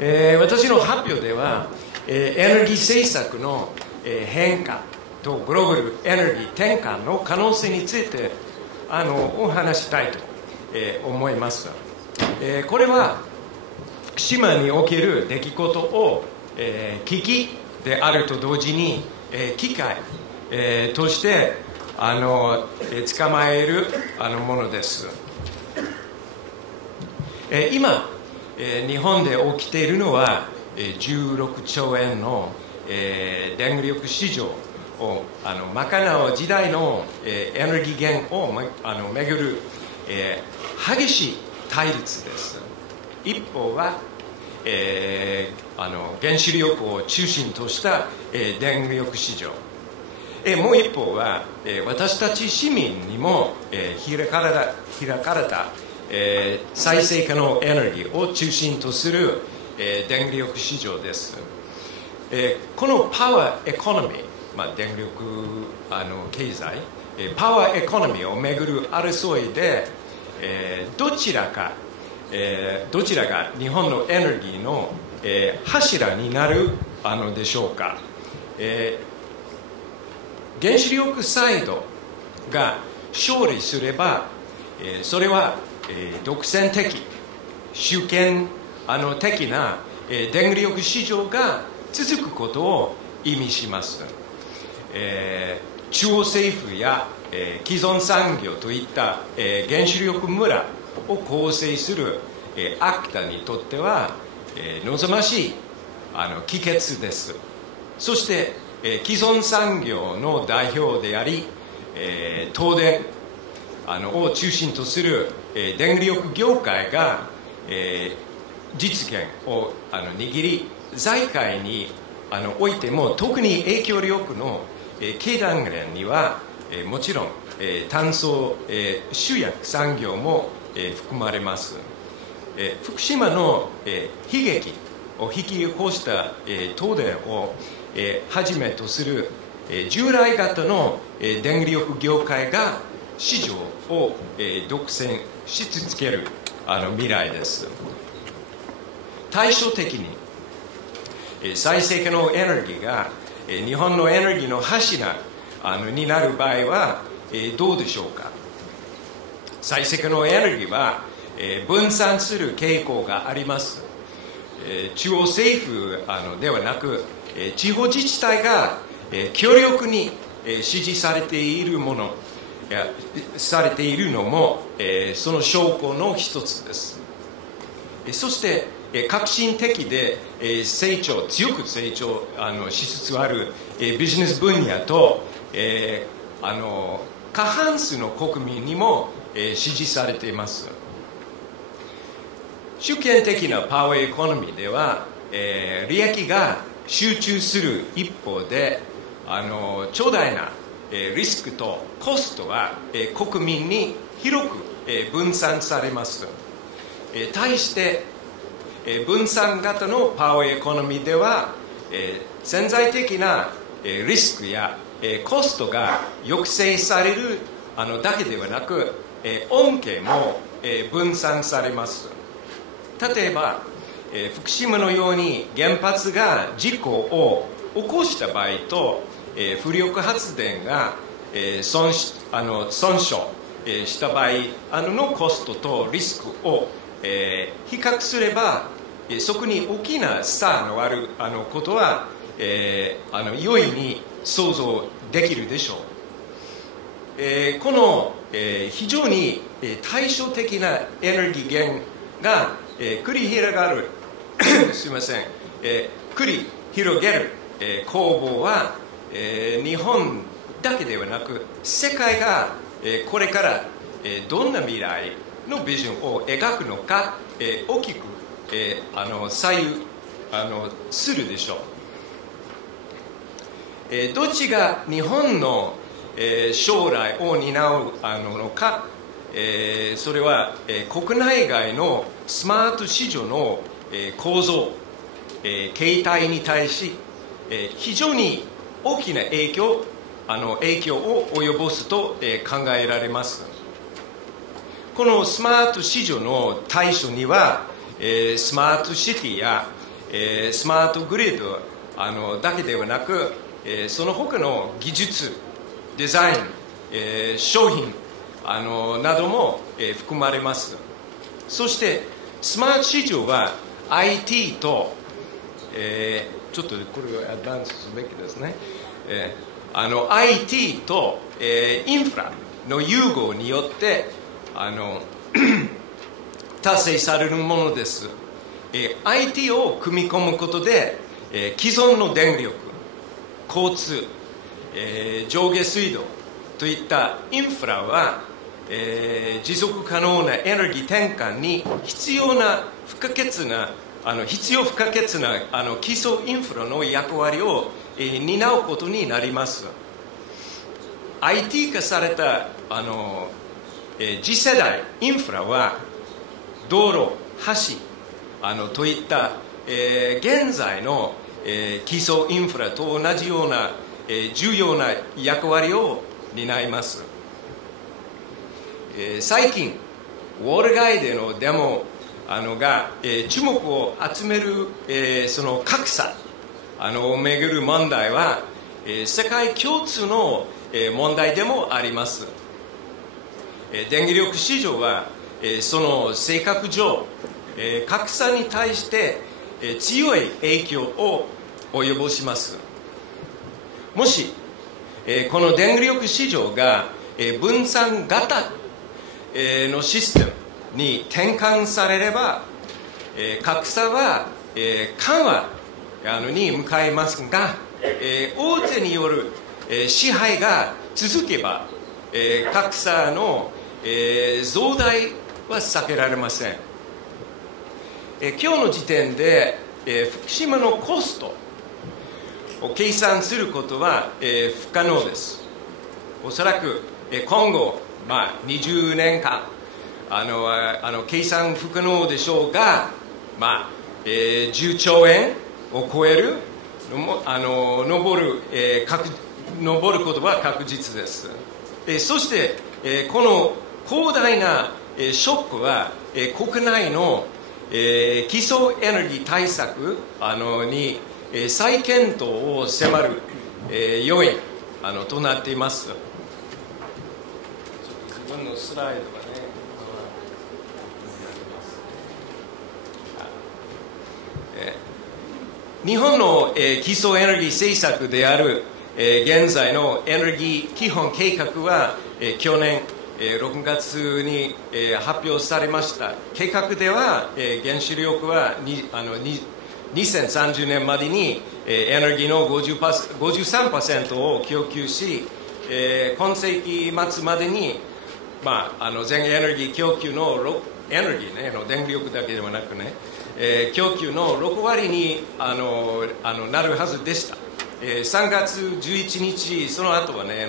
はい私の発表ではエネルギー政策の変化とグローバルエネルギー転換の可能性についてお話したいと思います。これは福島における出来事を危機であると同時に機会として捕まえるものです。今日本で起きているのは16兆円の電力市場を賄う時代のエネルギー源をめぐる激しい対立です。一方は原子力を中心とした電力市場、もう一方は私たち市民にも開かれた再生可能エネルギーを中心とする電力市場です。このパワーエコノミー、電力経済パワーエコノミーをめぐる争いでどちらが日本のエネルギーの柱になるでしょうか。原子力サイドが勝利すればそれは独占的主権的な電力市場が続くことを意味します。中央政府や既存産業といった原子力村を構成するアクタにとっては望ましい帰結です。そして既存産業の代表であり東電を中心とする電力業界が実現を握り、財界においても特に影響力の経団連にはもちろん炭素集約産業も含まれます。福島の悲劇を引き起こした東電をはじめとする従来型の電力業界が市場を独占し続ける未来です。対照的に再生可能エネルギーが日本のエネルギーの柱になる場合はどうでしょうか。再生可能エネルギーは分散する傾向があります。中央政府ではなく地方自治体が強力に支持されているものされているのもその証拠の一つです。そして革新的で強く成長しつつあるビジネス分野と過半数の国民にも支持されています。主権的なパワーエコノミーでは利益が集中する一方で長大なリスクとコストは国民に広く分散されます。対して分散型のパワーエコノミーでは潜在的なリスクやコストが抑制されるだけではなく恩恵も分散されます。例えば福島のように原発が事故を起こした場合と風力発電が損傷した場合のコストとリスクを比較すればそこに大きな差のあることは容易に想像できるでしょう。この非常に対照的なエネルギー源が繰り広がるすみません、繰り広げる攻防は日本だけではなく世界がこれからどんな未来のビジョンを描くのか大きく左右するでしょう。どっちが日本の将来を担うのか、それは国内外のスマート市場の構造、形態に対し非常に大きな影響を及ぼすと考えられます。このスマート市場の対象にはスマートシティやスマートグリッドだけではなくその他の技術、デザイン、商品なども含まれます。そしてスマート市場は IT と、ちょっとこれをアドバンスすべきですね、IT と、インフラの融合によって達成されるものです。IT を組み込むことで、既存の電力、交通、上下水道といったインフラは、持続可能なエネルギー転換に必要不可欠な基礎インフラの役割を担うことになります。 IT 化された次世代インフラは道路、橋といった、現在の、基礎インフラと同じような、重要な役割を担います。最近ウォール街でのデモが、注目を集める、その格差をめぐる問題は、世界共通の、問題でもあります。電力市場は、その性格上、格差に対して、強い影響を及ぼします。もし、この電力市場が、分散型のシステムに転換されれば、格差は緩和に向かいますが、大手による支配が続けば格差の増大は避けられません。今日の時点で、福島のコストを計算することは、不可能です。おそらく、今後、20年間計算不可能でしょうが、10兆円を超える上ることは確実です。そして、この広大なショックは、国内の基礎エネルギー対策に再検討を迫る要因となっています。自分のスライドがね、日本の基礎エネルギー政策である現在のエネルギー基本計画は去年6月に発表されました。計画では原子力は2030年までにエネルギーの 53% を供給し、今世紀末までに、全エネルギー供給のエネルギー、の電力だけではなくね、供給の6割になるはずでした。3月11日、その後はね、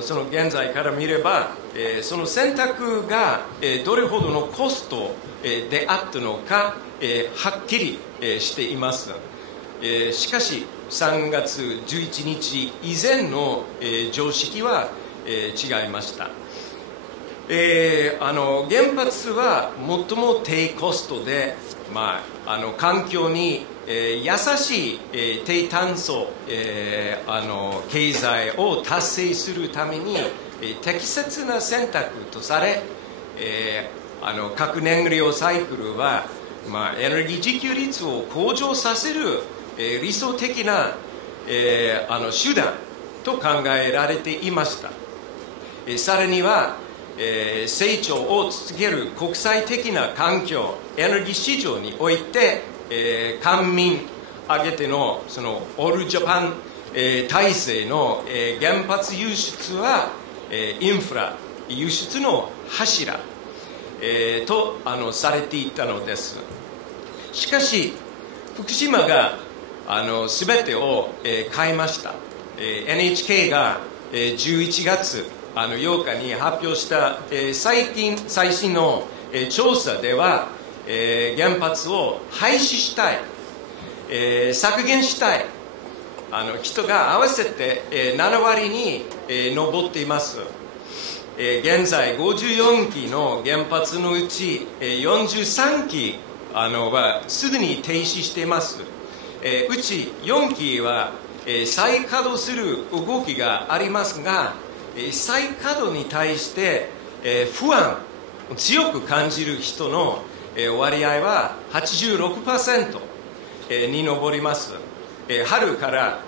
その現在から見れば、その選択がどれほどのコストであったのか、はっきりしています。しかし、3月11日以前の常識は違いました。原発は最も低コストで、環境に優しい低炭素経済を達成するために適切な選択とされ、核燃料サイクルは、エネルギー自給率を向上させる理想的な手段と考えられていました。さらには成長を続ける国際的な環境、エネルギー市場において、官民挙げてのそのオールジャパン体制の原発輸出はインフラ輸出の柱とされていたのです。しかし福島が全てを変えました。NHK が11月8日に発表した最新の調査では、原発を廃止したい、削減したい人が合わせて7割に上っています。現在54基の原発のうち43基はすでに停止しています。うち4基は再稼働する動きがありますが、再稼働に対して不安を強く感じる人の割合は 86% に上ります。春から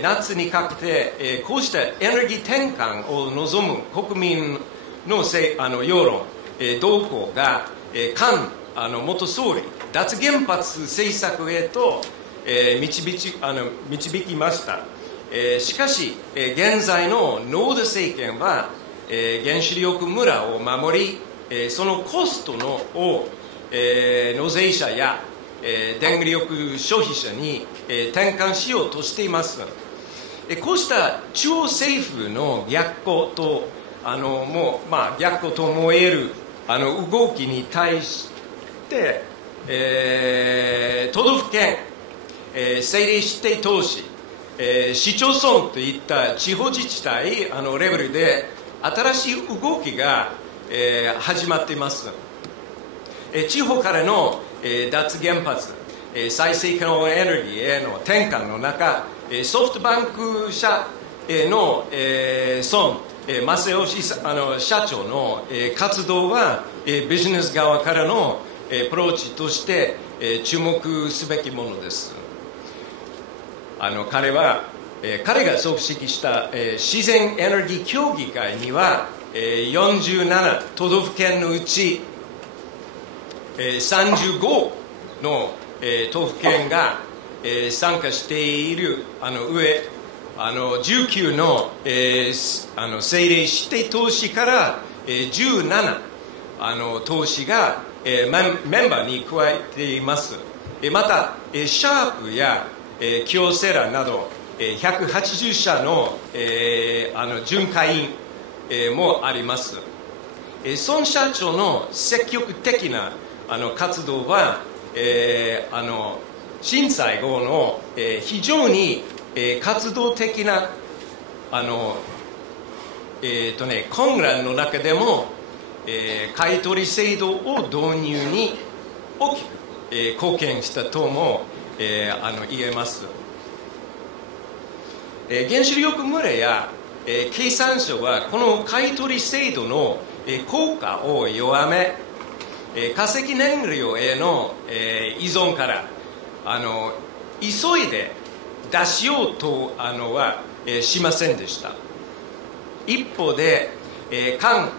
夏にかけてこうしたエネルギー転換を望む国民の世論動向が菅元総理脱原発政策へと導きました。しかし現在のノード政権は原子力村を守り、そのコストを納税者や電力消費者に転換しようとしています。こうした中央政府の逆行と逆行と思える動きに対して、都道府県、政令指定都市、市町村といった地方自治体レベルで新しい動きが始まっています。地方からの脱原発、再生可能エネルギーへの転換の中、ソフトバンク社の孫正義社長の活動はビジネス側からのアプローチとして注目すべきものです。彼が組織した自然エネルギー協議会には47都道府県のうち35の都府県が参加している上19の政令指定都市から17投資がメンバーに加えています。またシャープや京セラなど180社の巡回員もあります。孫社長の積極的な活動は震災後の非常に活動的な混乱の中でも買取制度を導入に大きく貢献したとも言えます。原子力村や経産省はこの買取制度の効果を弱め、化石燃料への依存から急いで出しようとはしませんでした。一方で菅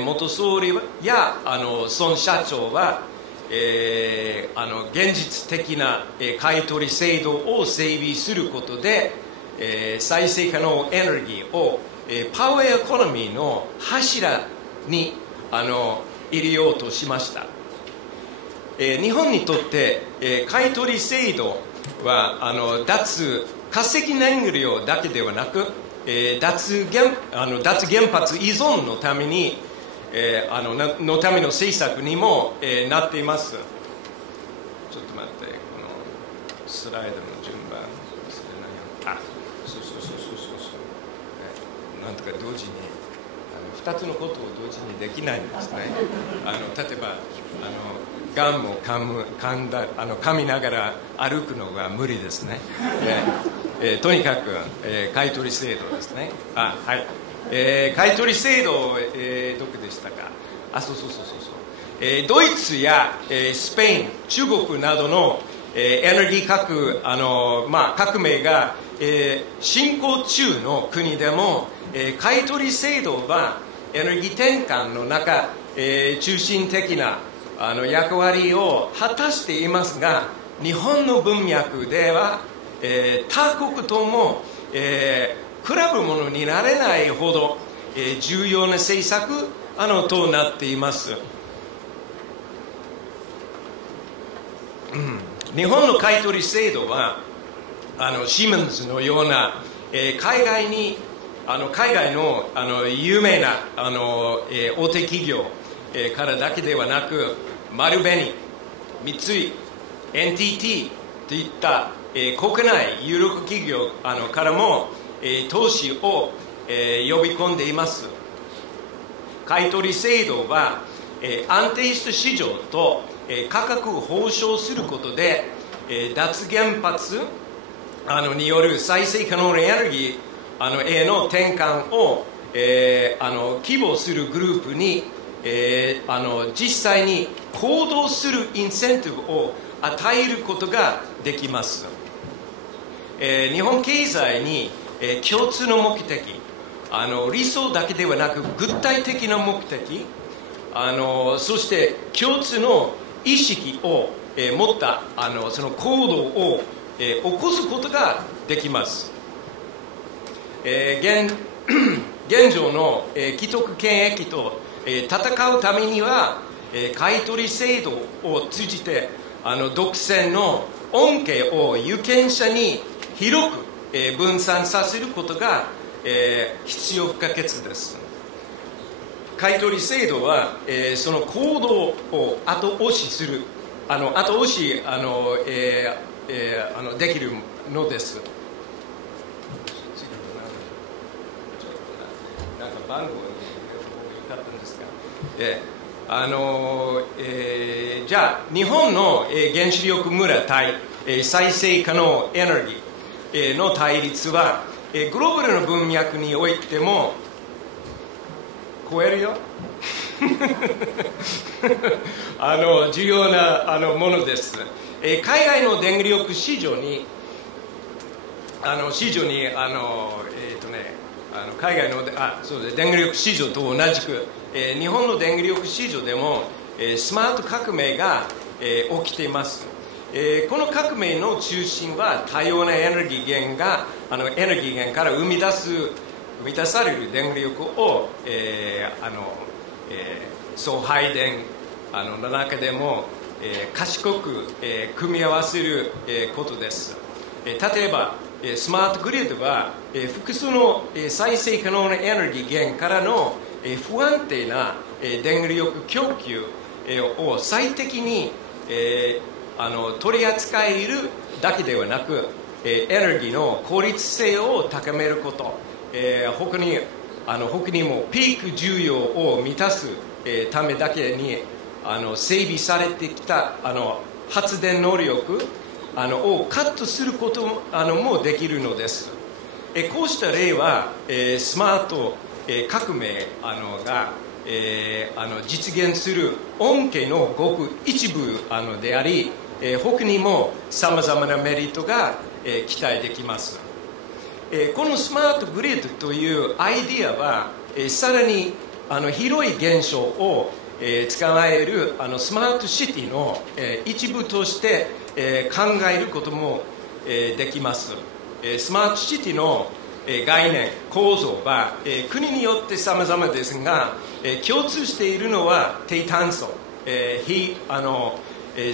元総理や孫社長は現実的な買取制度を整備することで再生可能エネルギーをパワーエコノミーの柱に入れようとしました。日本にとって買取制度は脱化石燃料だけではなく脱原発依存のためにのための政策にもなっています。ちょっと待って、このスライドの順番なんとか同時に2つのことを同時にできないんですね。例えばガムを噛みながら歩くのが無理ですね。とにかく買取制度ですね。はい。買取制度、どこでしたか。ドイツやスペイン、中国などのエネルギー革命が進行中の国でも買取制度はエネルギー転換の中中心的な役割を果たしていますが、日本の文脈では他国とも比ぶものになれないほど重要な政策となっています。日本の買取制度はシーメンズのような海外の有名な大手企業からだけではなく、丸紅、三井、NTT といった国内有力企業からも投資を呼び込んでいます。買取制度は安定した市場と価格を保証することで脱原発による再生可能エネルギーへの転換を希望するグループに実際に行動するインセンティブを与えることができます。日本経済に共通の目的、理想だけではなく具体的な目的、そして共通の意識を持ったその行動を起こすことができます。現状の既得権益と戦うためには買取制度を通じて独占の恩恵を有権者に広く分散させることが必要不可欠です。買取制度はその行動を後押しするできるのです。なんか番号にかったんですか。じゃあ日本の原子力村対再生可能エネルギーの対立はグローバルの文脈においても超えるよ重要なものです。海外の電力市場に海外の電力市場と同じく日本の電力市場でもスマート革命が起きています。この革命の中心は多様なエネルギー源から生み出される電力を送配電の中でも、賢く、組み合わせる、ことです。例えばスマートグリッドは、複数の、再生可能なエネルギー源からの、不安定な、電力供給、を最適に、取り扱えるだけではなく、エネルギーの効率性を高めること、他にもピーク需要を満たす、ためだけに整備されてきた発電能力をカットすることもできるのです。こうした例はスマート革命が実現する恩恵のごく一部であり、他にもさまざまなメリットが期待できます。このスマートグリッドというアイディアはさらに広い現象を捕まえるスマートシティの一部として考えることもできます。スマートシティの概念構造は国によって様々ですが、共通しているのは低炭素、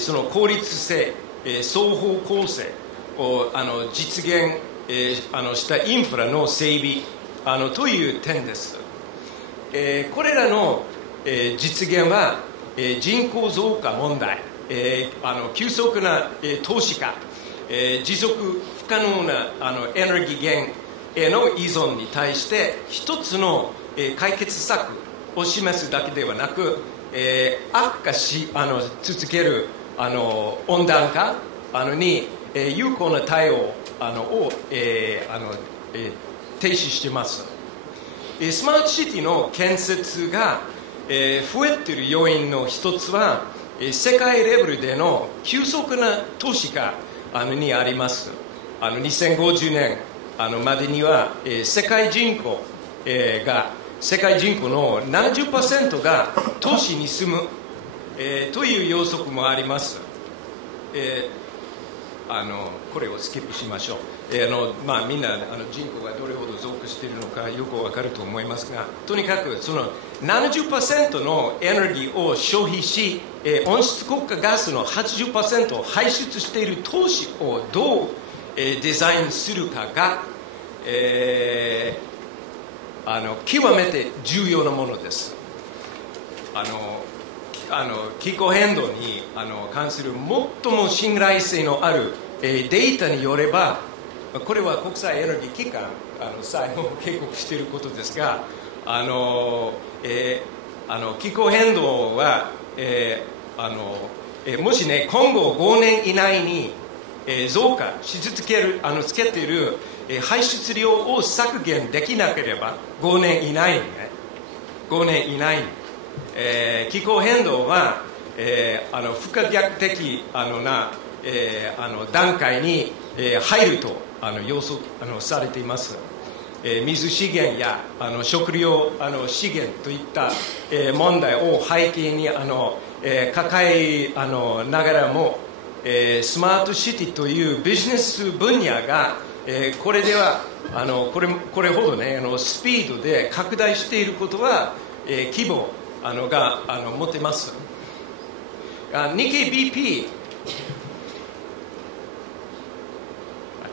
その効率性、双方向性を実現したインフラの整備という点です。これらの実現は人口増加問題、急速な投資化、持続不可能なエネルギー源への依存に対して一つの解決策を示すだけではなく、悪化し続ける温暖化に有効な対応を提示しています。スマートシティの建設が増えている要因の一つは世界レベルでの急速な都市化にあります。2050年までには世界人口の 70% が都市に住むという予測もあります。これをスキップしましょう。みんな人口がどれほど増加しているのかよくわかると思いますが、とにかくその 70% のエネルギーを消費し、温室効果ガスの 80% を排出している都市をどうデザインするかが、極めて重要なものです。気候変動に関する最も信頼性のあるデータによれば、これは国際エネルギー機関さえも警告していることですが、気候変動は、もしね今後5年以内に増加し続けるつけている排出量を削減できなければ5年以内に気候変動は、不可逆的な段階に入ると予測されています。水資源や食料資源といった問題を背景に抱えながらも、スマートシティというビジネス分野がこれではこれほどねスピードで拡大していることは規模が持てます。日経 BP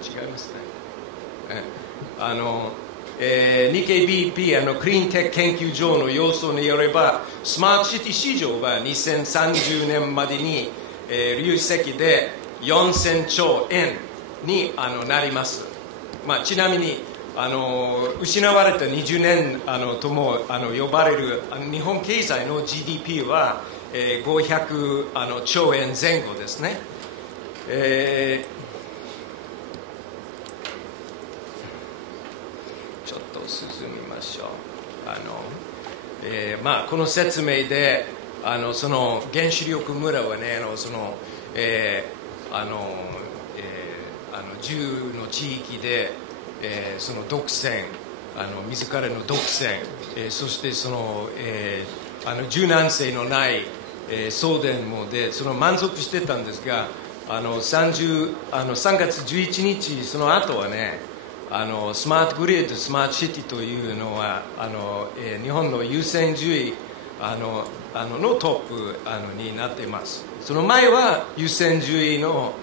違いますね。日経 BP クリーンテック研究所の予想によれば、スマートシティ市場は2030年までに累積で4000兆円になります。ちなみに失われた20年とも呼ばれる日本経済の GDP は500兆円前後ですね。ちょっと進みましょう。この説明でその原子力村はね10の地域でその独占自らの独占、そしてその、柔軟性のない、送電網で満足してたんですが、3月11日その後はねスマートグリッド、スマートシティというのは日本の優先順位のトップになっています。その前は優先順位の、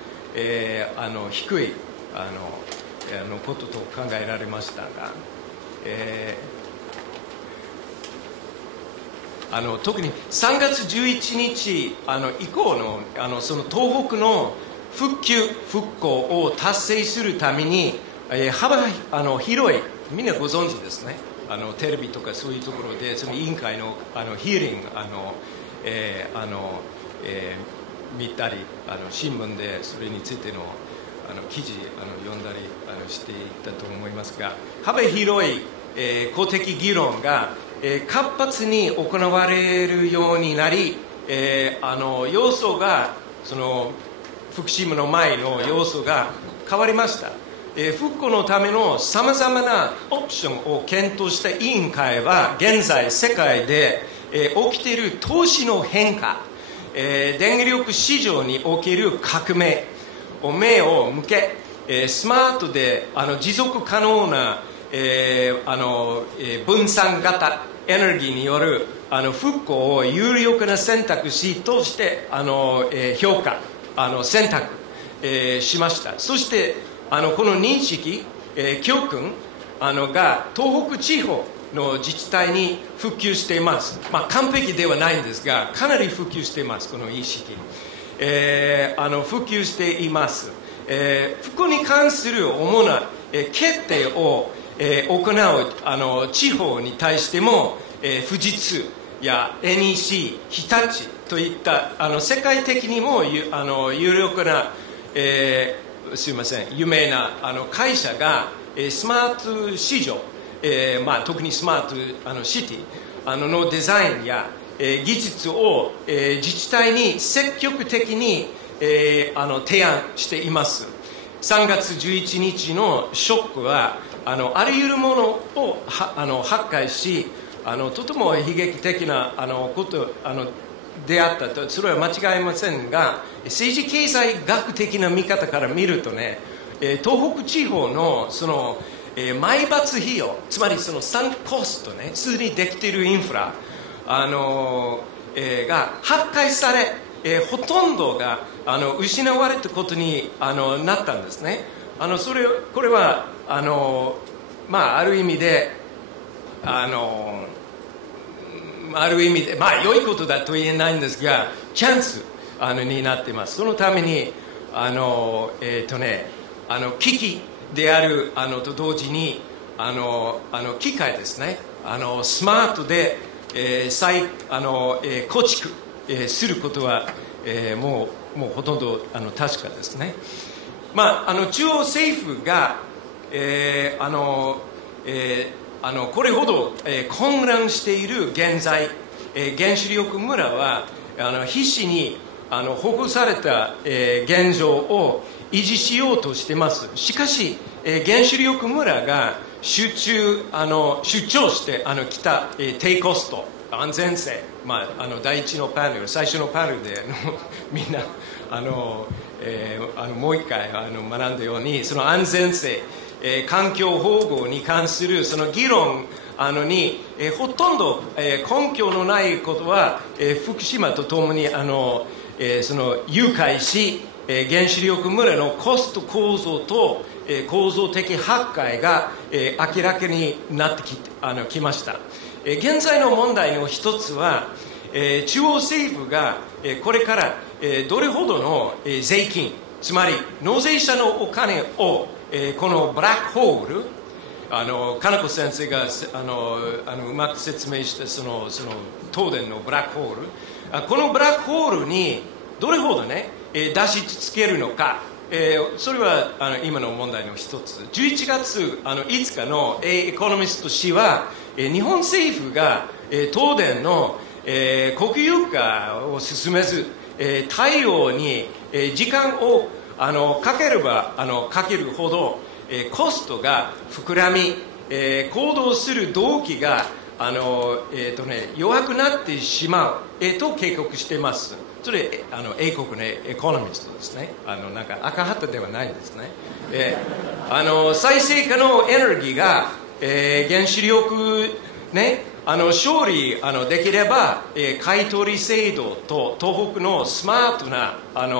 低いことと考えられましたが、特に3月11日以降の、その東北の復旧復興を達成するために、幅広い、みんなご存知ですね、テレビとかそういうところでその委員会のヒーリング見たり新聞でそれについての記事読んだりしていったと思いますが、幅広い、公的議論が、活発に行われるようになり、要素がその福島の前の要素が変わりました。復興のためのさまざまなオプションを検討した委員会は現在世界で起きている投資の変化、電力市場における革命を目を向け、スマートで持続可能な分散型エネルギーによる復興を有力な選択肢として評価選択しました。そしてこの認識教訓が東北地方の自治体に普及しています。完璧ではないんですがかなり普及しています。この意識、普及しています。復興に関する主な決定を行う地方に対しても富士通や NEC、日立といった世界的にも有力な、すいません、有名な会社がスマート市場、特にスマートシティのデザインや技術を自治体に積極的に提案しています。3月11日のショックはあらゆるものを破壊しとても悲劇的なことであったと、それは間違いませんが、政治経済学的な見方から見るとね、東北地方のその毎罰費用、つまりそのサンコストね、すでにできているインフラが破壊され、ほとんどが失われたことになったんですね。これはある意味で良いことだと言えないんですがチャンスになっています。そのために危機であると同時に機械ですね、スマートで、再構築することは、もうほとんど確かですね。中央政府が、これほど、混乱している現在、原子力村は必死に保護された、現状を維持しようとしています。しかし、原子力村が主張してきた、低コスト、安全性、第一のパネル、最初のパネルでみんなもう一回学んだように、その安全性、環境保護に関するその議論にほとんど根拠のないことは福島とともにその誘拐し、原子力村のコスト構造と構造的破壊が明らかになってきました。現在の問題の一つは中央政府がこれからどれほどの税金、つまり納税者のお金をこのブラックホール、金子先生がうまく説明したその東電のブラックホール、このブラックホールにどれほどね出し続けるのか、それは今の問題の一つ。11月5日のエコノミスト誌は日本政府が東電の国有化を進めず対応に時間をかければかけるほどコストが膨らみ行動する動機が弱くなってしまうと警告しています。それ英国のエコノミストですね。なんか赤旗ではないんですね。再生可能エネルギーが原子力ね、勝利できれば、買取制度と東北のスマートな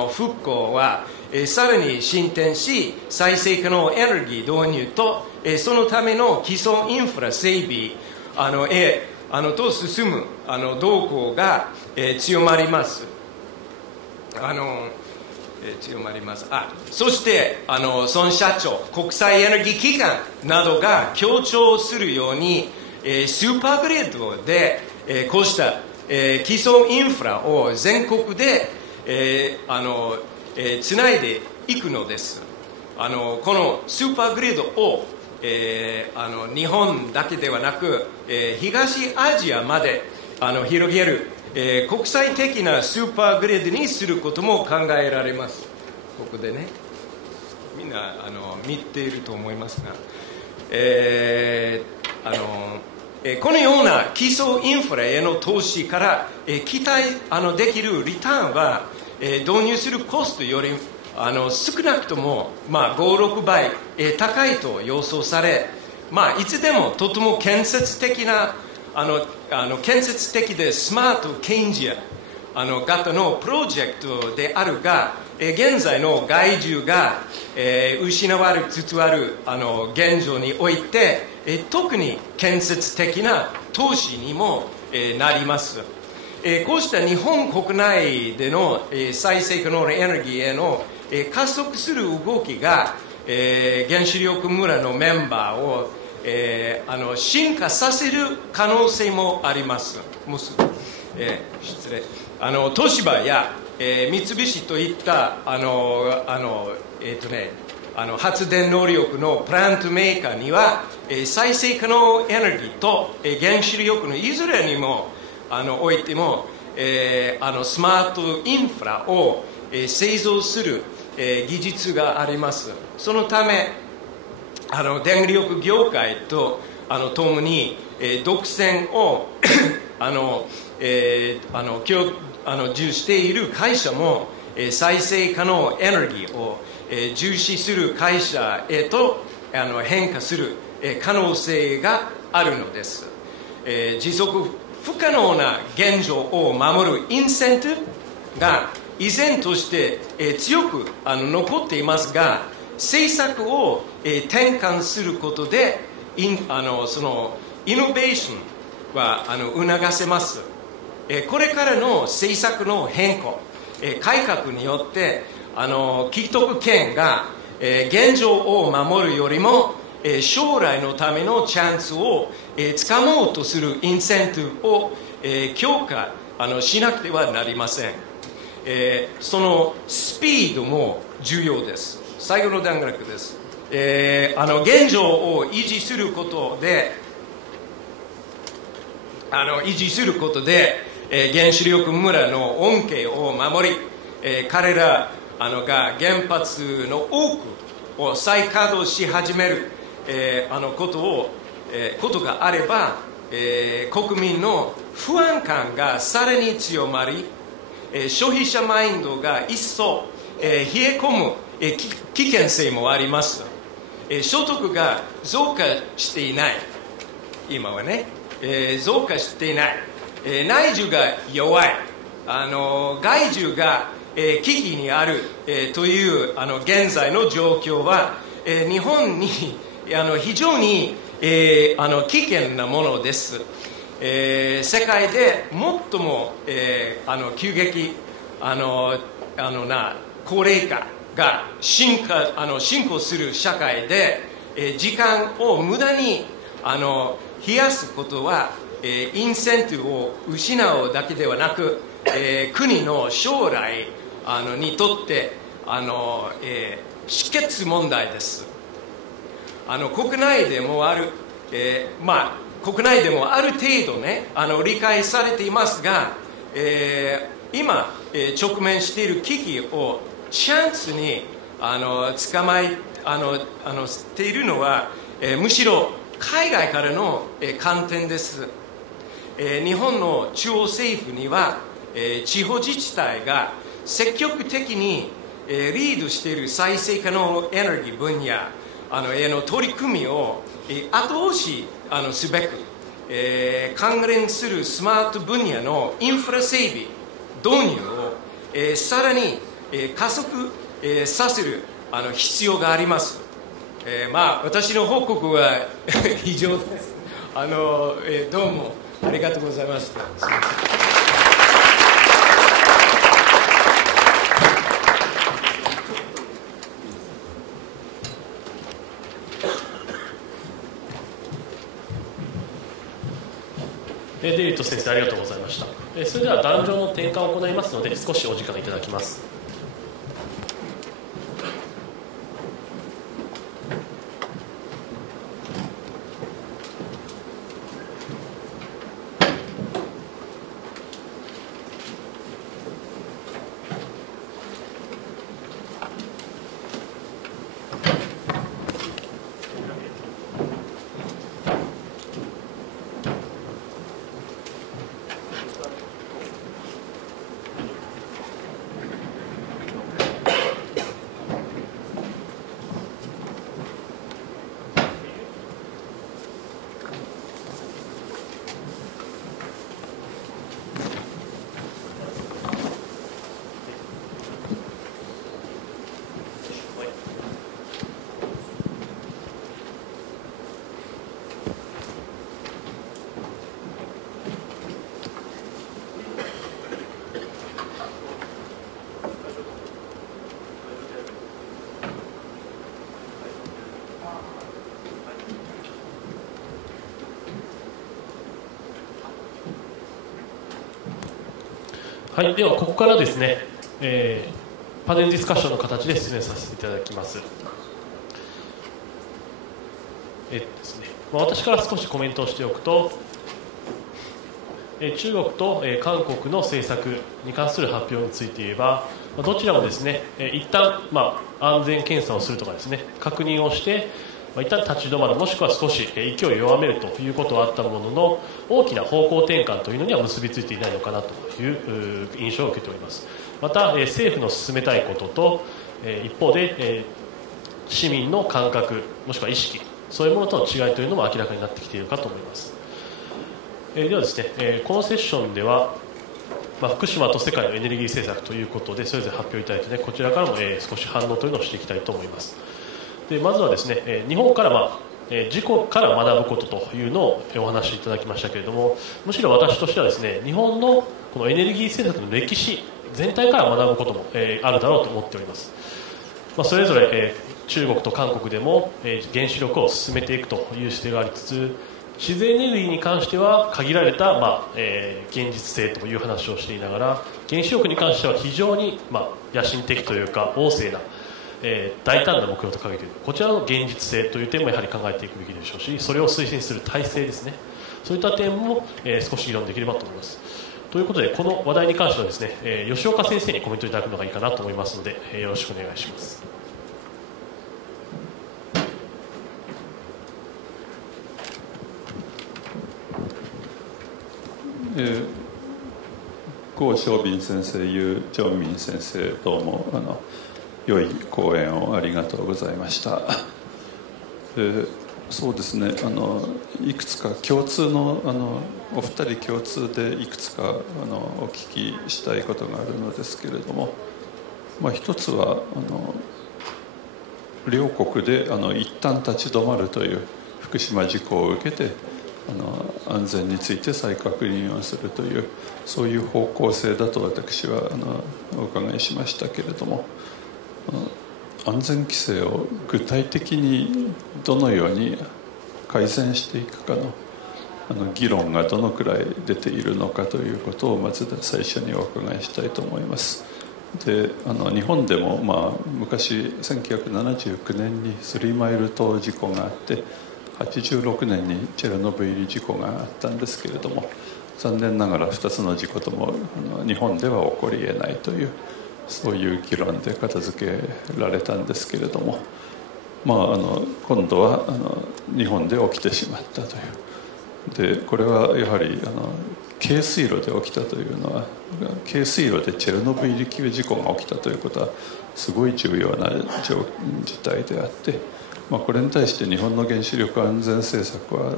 復興は、さらに進展し、再生可能エネルギー導入と、そのための基礎インフラ整備と進む動向が、強まります。そして孫社長、国際エネルギー機関などが強調するように、スーパーグリッドで、こうした、基礎インフラを全国で、つないでいくのです。このスーパーグリッドを、日本だけではなく、東アジアまで広げる、国際的なスーパーグリッドにすることも考えられます。ここでね、みんな見ていると思いますが、このような基礎インフラへの投資から、期待できるリターンは、導入するコストより少なくとも、5、6倍、高いと予想され、いつでもとても建設的でスマートケインジア型のプロジェクトであるが、現在の害獣が、失われつつある現状において、特に建設的な投資にも、なります。こうした日本国内での、再生可能なエネルギーへの、加速する動きが、原子力村のメンバーを、進化させる可能性もあります。失礼。東芝や、三菱といった発電能力のプラントメーカーには、再生可能エネルギーと、原子力のいずれにもおいても、スマートインフラを、製造する、技術があります。そのため電力業界と共に、独占を重している会社も、再生可能エネルギーを、重視する会社へと変化する、可能性があるのです。持続不可能な現状を守るインセンティブが依然として、強く残っていますが、政策を、転換することでそのイノベーションは促せます。これからの政策の変更、改革によって既得権が、現状を守るよりも、将来のためのチャンスを、つかもうとするインセンティブを、強化しなくてはなりません。そのスピードも重要です。最後の段落です。現状を維持することで原子力村の恩恵を守り、彼らが原発の多くを再稼働し始める、ことがあれば、国民の不安感がさらに強まり、消費者マインドが一層、冷え込む、危険性もあります。所得が増加していない、今はね、増加していない、内需が弱い、外需が、危機にある、という現在の状況は、日本に非常に、危険なものです。世界で最も、急激高齢化が進行する社会で、時間を無駄に冷やすことは、インセンティブを失うだけではなく、国の将来にとって死結問題です。国内でもある程度ね、理解されていますが、今、直面している危機をチャンスに捕まえているのは、むしろ海外からの観点です。日本の中央政府には、地方自治体が積極的にリードしている再生可能エネルギー分野への取り組みを後押しすべく、関連するスマート分野のインフラ整備導入を、さらに、加速、させる必要があります。私の報告は以上です。どうもありがとうございます。デイビッド先生、ありがとうございました。それでは壇上の転換を行いますので、少しお時間いただきます。はい、ではここからですね、パネルディスカッションの形で進めさせていただきます。ですね、私から少しコメントをしておくと、中国と韓国の政策に関する発表について言えば、どちらもですね、一旦安全検査をするとかですね、確認をして一旦立ち止まる、もしくは少し勢いを弱めるということはあったものの、大きな方向転換というのには結びついていないのかなという印象を受けております。また政府の進めたいことと一方で市民の感覚、もしくは意識、そういうものとの違いというのも明らかになってきているかと思います。ではですね、このセッションでは福島と世界のエネルギー政策ということでそれぞれ発表いただいて、こちらからも少し反応というのをしていきたいと思います。でまずはですね、日本から事故から学ぶことというのをお話しいただきましたけれども、むしろ私としてはですね、日本のこのエネルギー政策の歴史全体から学ぶこともあるだろうと思っております。それぞれ中国と韓国でも原子力を進めていくという姿勢がありつつ、自然エネルギーに関しては限られた現実性という話をしていながら、原子力に関しては非常に野心的というか旺盛な大胆な目標と掲げている、こちらの現実性という点もやはり考えていくべきでしょうし、それを推進する体制ですね、そういった点も少し議論できればと思います。ということで、この話題に関してはですね、吉岡先生にコメントいただくのがいいかなと思いますので、よろしくお願いします。郷正斌先生、ユー・ジョンミン先生、どうも良い講演をありがとうございました。そうですね、いくつか共通のお二人共通でいくつかお聞きしたいことがあるのですけれども、一つは両国で一旦立ち止まるという福島事故を受けて安全について再確認をするという、そういう方向性だと私はお伺いしましたけれども、安全規制を具体的にどのように改善していくかの議論がどのくらい出ているのかということをまず最初にお伺いしたいと思います。で日本でも、昔1979年にスリーマイル島事故があって、86年にチェルノブイリ事故があったんですけれども、残念ながら2つの事故とも日本では起こり得ないという、そういう議論で片付けられたんですけれども、今度は日本で起きてしまったという。でこれはやはり軽水炉で起きたというのは、軽水炉でチェルノブイリ級事故が起きたということはすごい重要な事態であって、これに対して日本の原子力安全政策は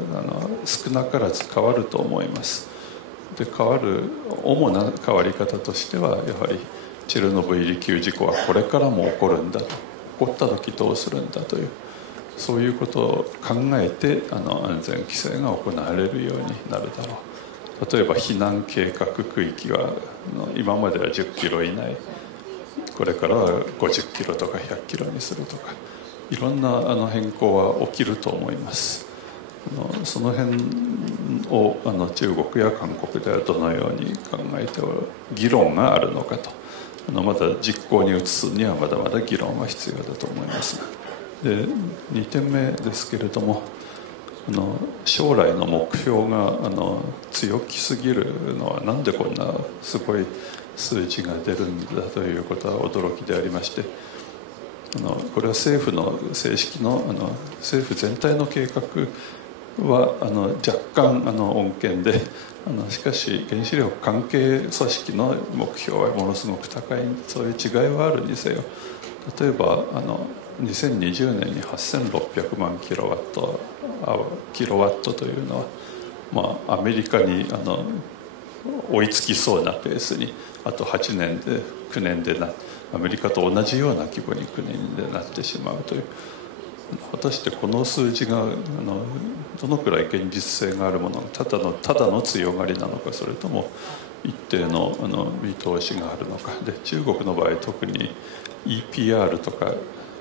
少なからず変わると思います。で変わる主な変わり方としてはやはりチェルノブイリ級事故はこれからも起こるんだと、起こった時どうするんだという、そういうことを考えて安全規制が行われるようになるだろう。例えば避難計画区域は今までは10キロ以内、これからは50キロとか100キロにするとか、いろんな変更は起きると思います。その辺を中国や韓国ではどのように考えて議論があるのかと、まだ実行に移すにはまだまだ議論は必要だと思います。で2点目ですけれども、将来の目標が強気すぎるのはなんでこんなすごい数字が出るんだということは驚きでありまして、これは政府の正式の政府全体の計画は若干穏健で、しかし原子力関係組織の目標はものすごく高い、そういう違いはあるにせよ、例えば2020年に8600万キロワットというのは、アメリカに追いつきそうなペースにあと8年で9年でアメリカと同じような規模に9年でなってしまうという、果たしてこの数字がどのくらい現実性があるもの、ただの強がりなのか、それとも一定の見通しがあるのかで、中国の場合特に EPR とか、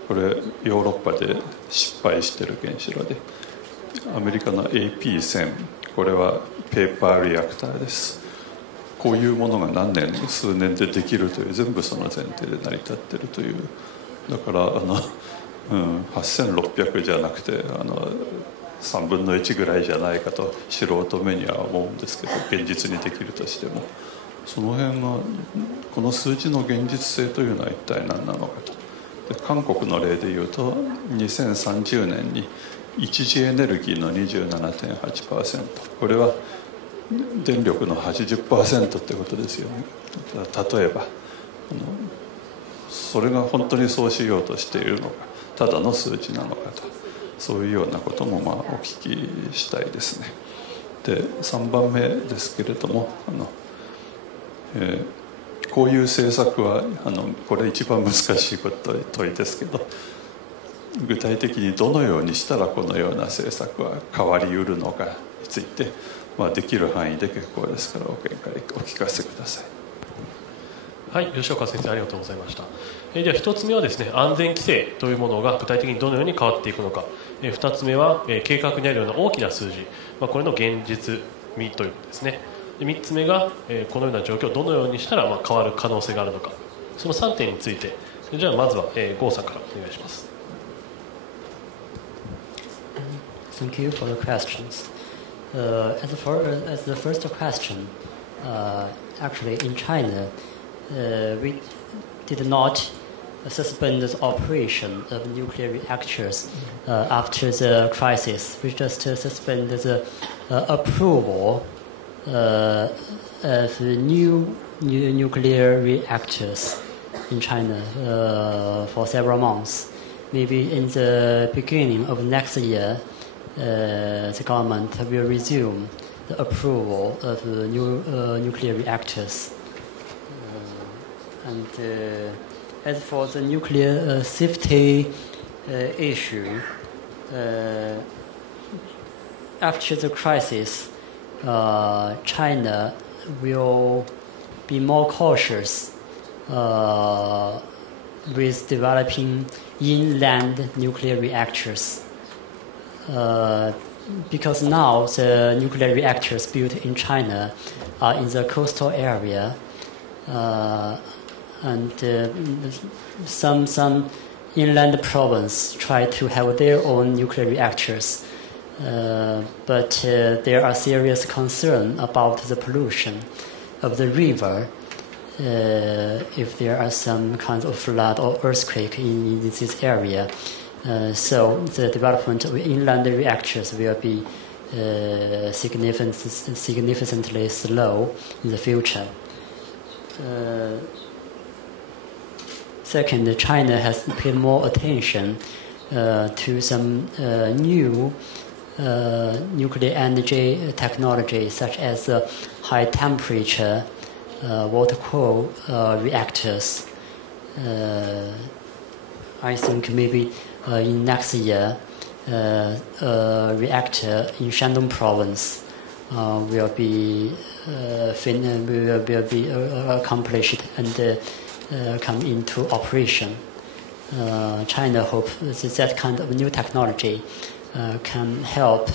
これヨーロッパで失敗している原子炉で、アメリカの AP1000、これはペーパーリアクターです。こういうものが数年でできるという、全部その前提で成り立っているという、だから8600じゃなくて3分の1ぐらいじゃないかと素人目には思うんですけど、現実にできるとしても、その辺がこの数字の現実性というのは一体何なのかと。で韓国の例でいうと2030年に一次エネルギーの 27.8%、 これは電力の 80% ってことですよね。例えばそれが本当にそうしようとしているのか、ただの数字なのかと、そういうようなこともお聞きしたいですね。で3番目ですけれども、こういう政策はこれ一番難しい問いですけど、具体的にどのようにしたらこのような政策は変わりうるのかについて、できる範囲で結構ですからお聞かせください。はい、吉岡先生ありがとうございました。では1つ目はですね、安全規制というものが具体的にどのように変わっていくのか、2つ目は計画にあるような大きな数字、これの現実味ということですね。で3つ目がこのような状況をどのようにしたら変わる可能性があるのか、その3点について、じゃあまずは郷さんからお願いします。Thank you for the questions. As the first question, actually in China, we did not suspend the operation of nuclear reactors after the crisis. We just suspended the approval of new nuclear reactors in China for several months. Maybe in the beginning of next year, the government will resume the approval of new nuclear reactors. And as for the nuclear safety issue, after the crisis, China will be more cautious with developing inland nuclear reactors. Because now the nuclear reactors built in China are in the coastal area, and some inland province try to have their own nuclear reactors, but there are serious concern about the pollution of the river if there are some kind of flood or earthquake in this area. So the development of inland reactors will be significantly slow in the future. Second, China has paid more attention to some new nuclear energy technology, such as high temperature water cooled reactors. I think maybe in next year, a reactor in Shandong province will be accomplished and come into operation. China hopes that kind of new technology can help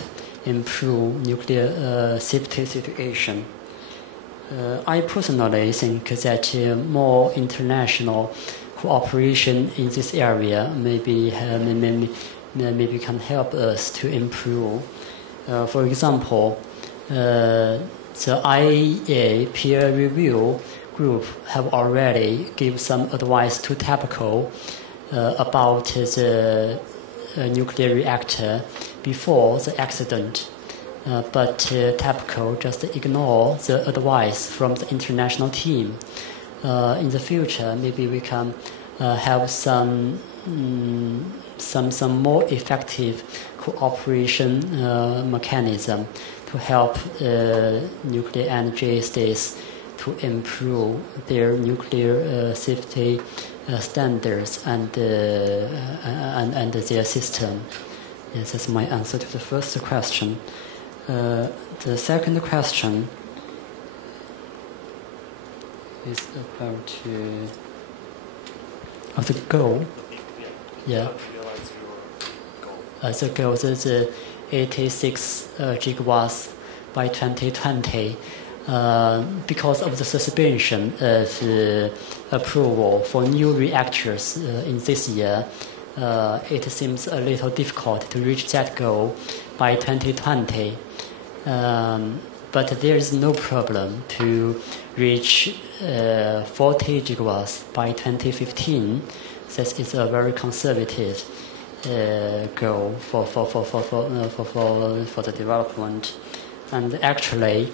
improve nuclear safety situation. I personally think that more international cooperation in this area maybe can help us to improve. For example, the IAEA peer review group have already given some advice to TEPCO about the nuclear reactor before the accident. But TEPCO just ignored the advice from the international team. In the future, maybe we can have some more effective cooperation mechanism to help nuclear energy states to improve their nuclear safety standards and their system. Yes, that's my answer to the first question. The second question is about the goal. Yeah. The goal is 86 gigawatts by 2020. Because of the suspension of approval for new reactors in this year, it seems a little difficult to reach that goal by 2020. But there is no problem to reach 40 gigawatts by 2015. That is a very conservative goal for the development. And actually,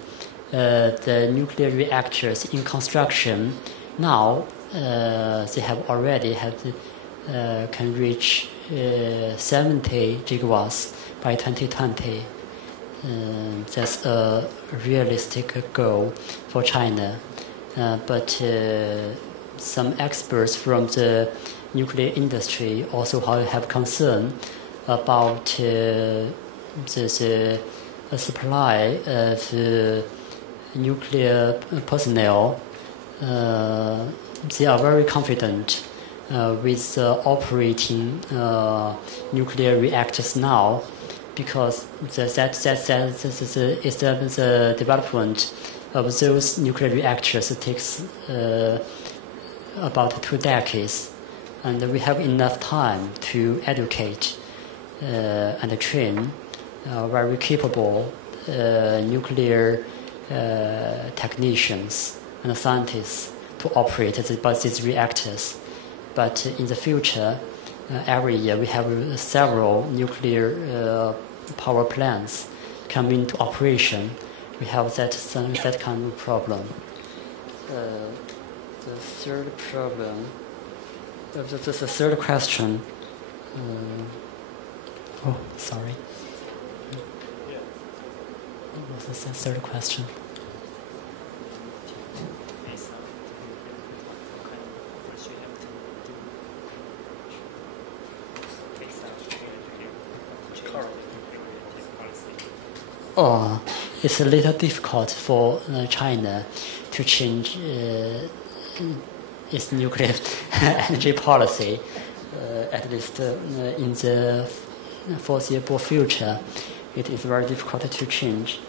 the nuclear reactors in construction now they have already can reach 70 gigawatts by 2020. That's a realistic goal for China. But some experts from the nuclear industry also have concern about the supply of nuclear personnel. They are very confident with operating nuclear reactors now, because the development of those nuclear reactors takes about 2 decades, and we have enough time to educate and train very capable nuclear technicians and scientists to operate these reactors. But in the future, every year we have several nuclear power plants come into operation. We have that kind of problem. The third problem, the third question. Sorry. What was the third question? It's a little difficult for China to change its nuclear energy policy, at least in the foreseeable future. It is very difficult to change.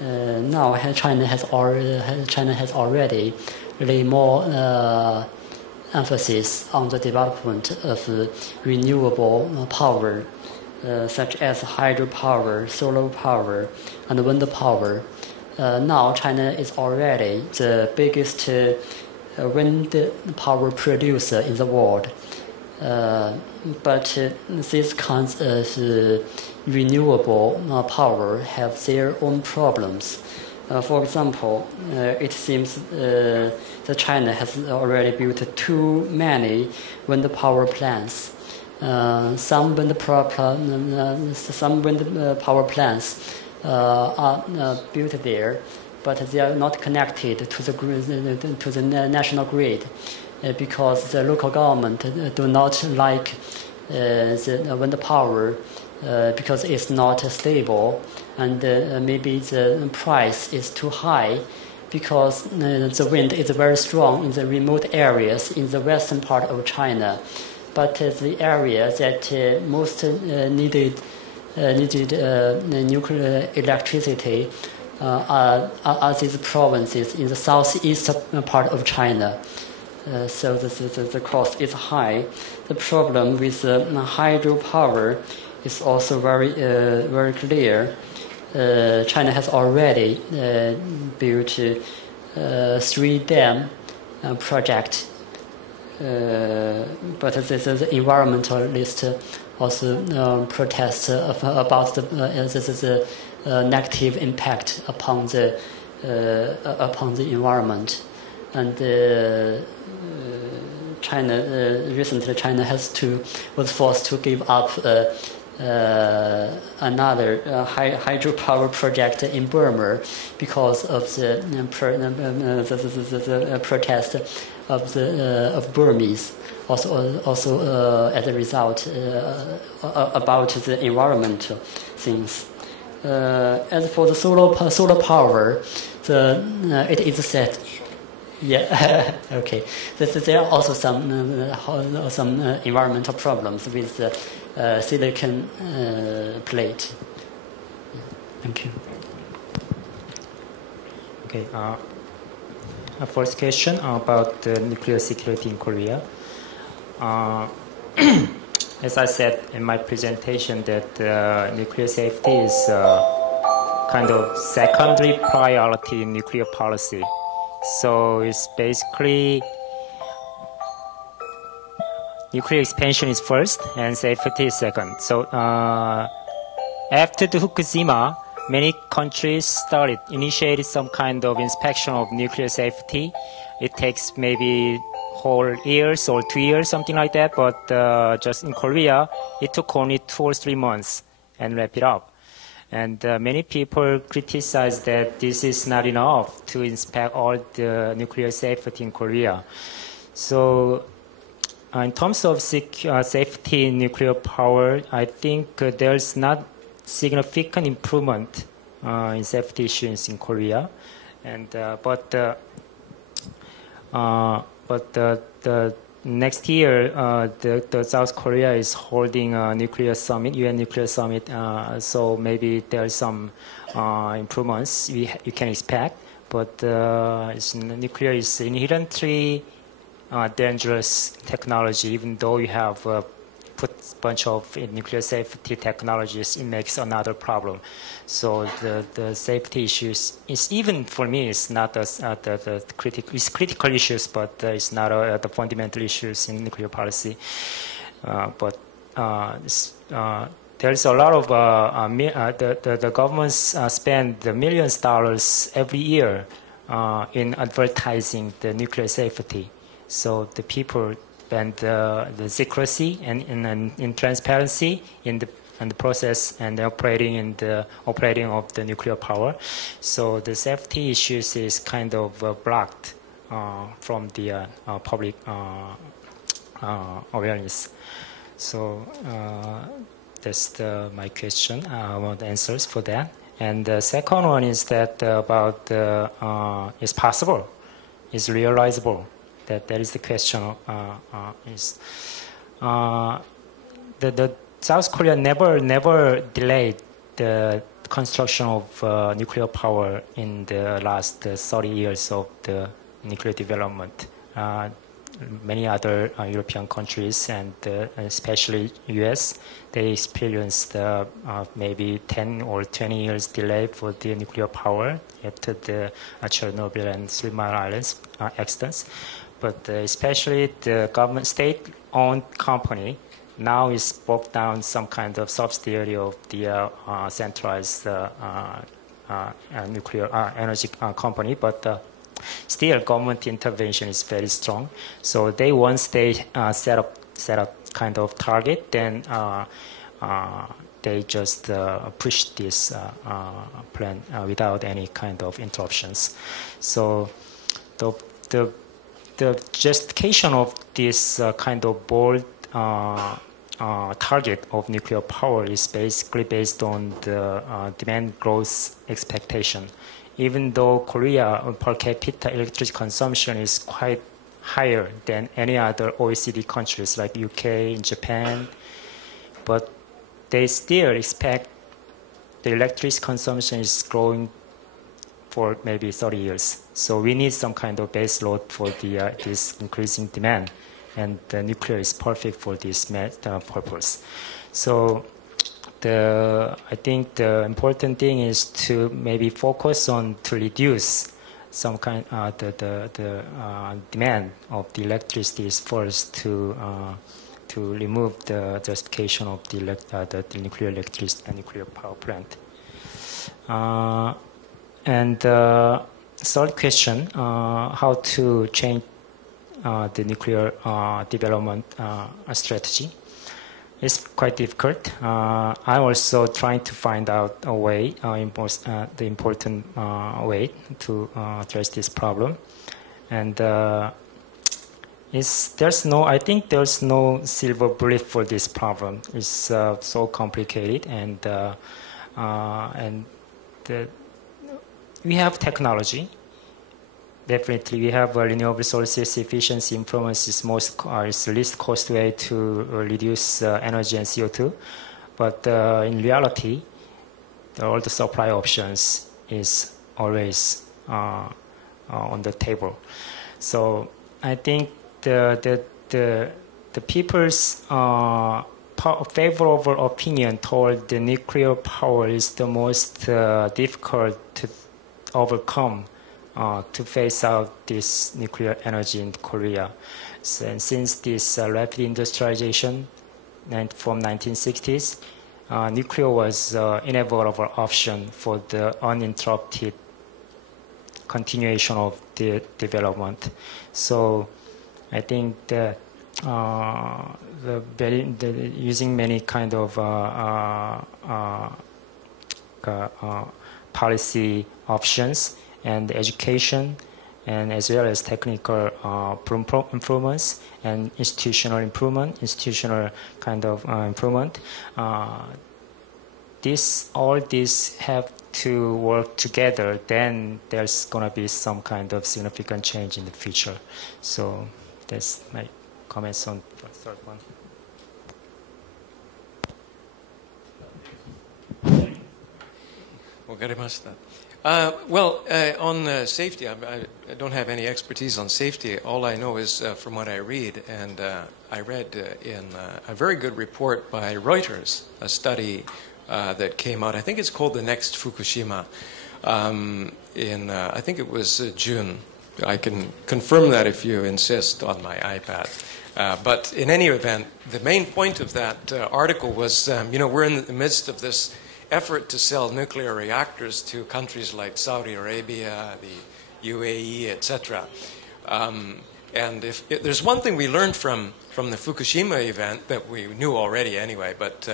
Now, China has already laid more emphasis on the development of renewable power, such as hydropower, solar power, and wind power. Now, China is already the biggest wind power producer in the world. But these kinds of renewable power have their own problems. For example, it seems that China has already built too many wind power plants. some wind power plants are built there, but they are not connected to the national grid because the local government do not like the wind power because it's not stable, and maybe the price is too high because the wind is very strong in the remote areas in the western part of China. But the areas that most needed nuclear electricity are these provinces in the southeast part of China. So the cost is high. The problem with hydropower is also very clear. China has already built 3 dam projects, but the environmentalist also protest about the negative impact upon the environment. And recently China was forced to give up another hydropower project in Burma because of the protest of Burmese. Also as a result about the environmental things. As for the solar power, it is said. Yeah, okay. There are also some environmental problems with the silicon plate. Thank you. Okay. First question about nuclear security in Korea. As I said in my presentation, that nuclear safety is kind of secondary priority in nuclear policy. So it's basically nuclear expansion is first and safety is second. So after the Fukushima, many countries initiated some kind of inspection of nuclear safety. It takes maybe whole years or 2 years, something like that. But just in Korea, it took only 2 or 3 months and wrap it up. And many people criticize that this is not enough to inspect all the nuclear safety in Korea. So in terms of safety in nuclear power, I think there's not significant improvement in safety issues in Korea. And but the next year, the South Korea is holding a nuclear summit, UN nuclear summit. So maybe there's some improvements you can expect. But nuclear is inherently dangerous technology. Even though you have put a bunch of nuclear safety technologies, it makes another problem. So the safety issues is, even for me, it's not the critical issues, but it's not the fundamental issues in nuclear policy. But there's a lot of the governments spend millions of dollars every year in advertising the nuclear safety. So the people and the secrecy and in transparency in the process and the operating of the nuclear power. So the safety issues is kind of blocked from the public awareness. So that's my question. I want answers for that. And the second one is that about is possible, is realizable. That is the question. The South Korea never delayed the construction of nuclear power in the last 30 years of the nuclear development. Many other European countries and especially US, they experienced maybe 10 or 20 years delay for the nuclear power after the Chernobyl and 3 Mile Islands accidents. But especially the government state-owned company now is broke down some kind of subsidiary of the centralized nuclear energy company, but still government intervention is very strong. So once they set up set a kind of target, then they just push this plan without any kind of interruptions. So the justification of this kind of bold target of nuclear power is basically based on the demand growth expectation. Even though Korea per capita electricity consumption is quite higher than any other OECD countries like UK and Japan, but they still expect the electricity consumption is growing for maybe 30 years. So we need some kind of base load for this increasing demand, and the nuclear is perfect for this purpose. So I think the important thing is to maybe focus on to reduce some kind the demand of the electricity is first to remove the justification of the nuclear electricity and nuclear power plant. And third question, how to change the nuclear development strategy. It's quite difficult. I'm also trying to find out a way, the important way to address this problem. And I think there's no silver bullet for this problem. It's so complicated, and we have technology. Definitely, we have renewable sources efficiency improvements is the least cost way to reduce energy and CO2. But in reality, all the supply options is always on the table. So I think the people's favorable opinion toward the nuclear power is the most difficult to overcome. To phase out this nuclear energy in Korea. So, since this rapid industrialization from 1960s, nuclear was inevitable option for the uninterrupted continuation of the development. So I think that using many kind of policy options and education, and as well as technical improvements and institutional kind of improvement. All these have to work together. Then there's going to be some kind of significant change in the future. So that's my comments on the third one. On safety, I don't have any expertise on safety. All I know is from what I read, and I read in a very good report by Reuters, a study that came out. I think it's called The Next Fukushima. I think it was June. I can confirm that if you insist on my iPad. But in any event, the main point of that article was, we're in the midst of this effort to sell nuclear reactors to countries like Saudi Arabia, the UAE, etc. And if there's one thing we learned from the Fukushima event that we knew already anyway, but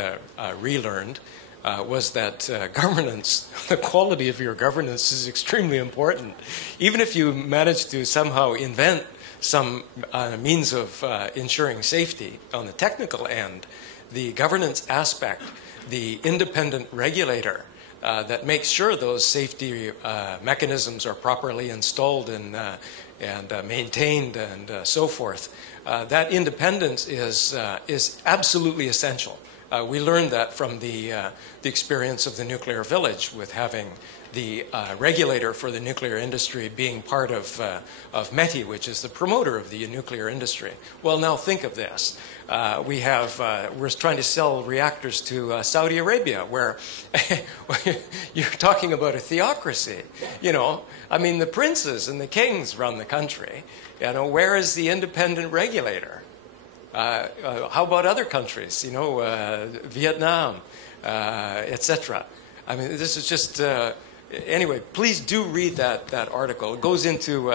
relearned, was that governance, the quality of your governance is extremely important. Even if you manage to somehow invent some means of ensuring safety on the technical end, the governance aspect, the independent regulator that makes sure those safety mechanisms are properly installed and maintained and so forth, that independence is absolutely essential. We learned that from the experience of the nuclear village, with having the regulator for the nuclear industry being part of METI, which is the promoter of the nuclear industry. Well, now think of this. We're trying to sell reactors to Saudi Arabia, where you're talking about a theocracy. The princes and the kings run the country. Where is the independent regulator? How about other countries? Vietnam, etc. This is just anyway, please do read that article. It goes into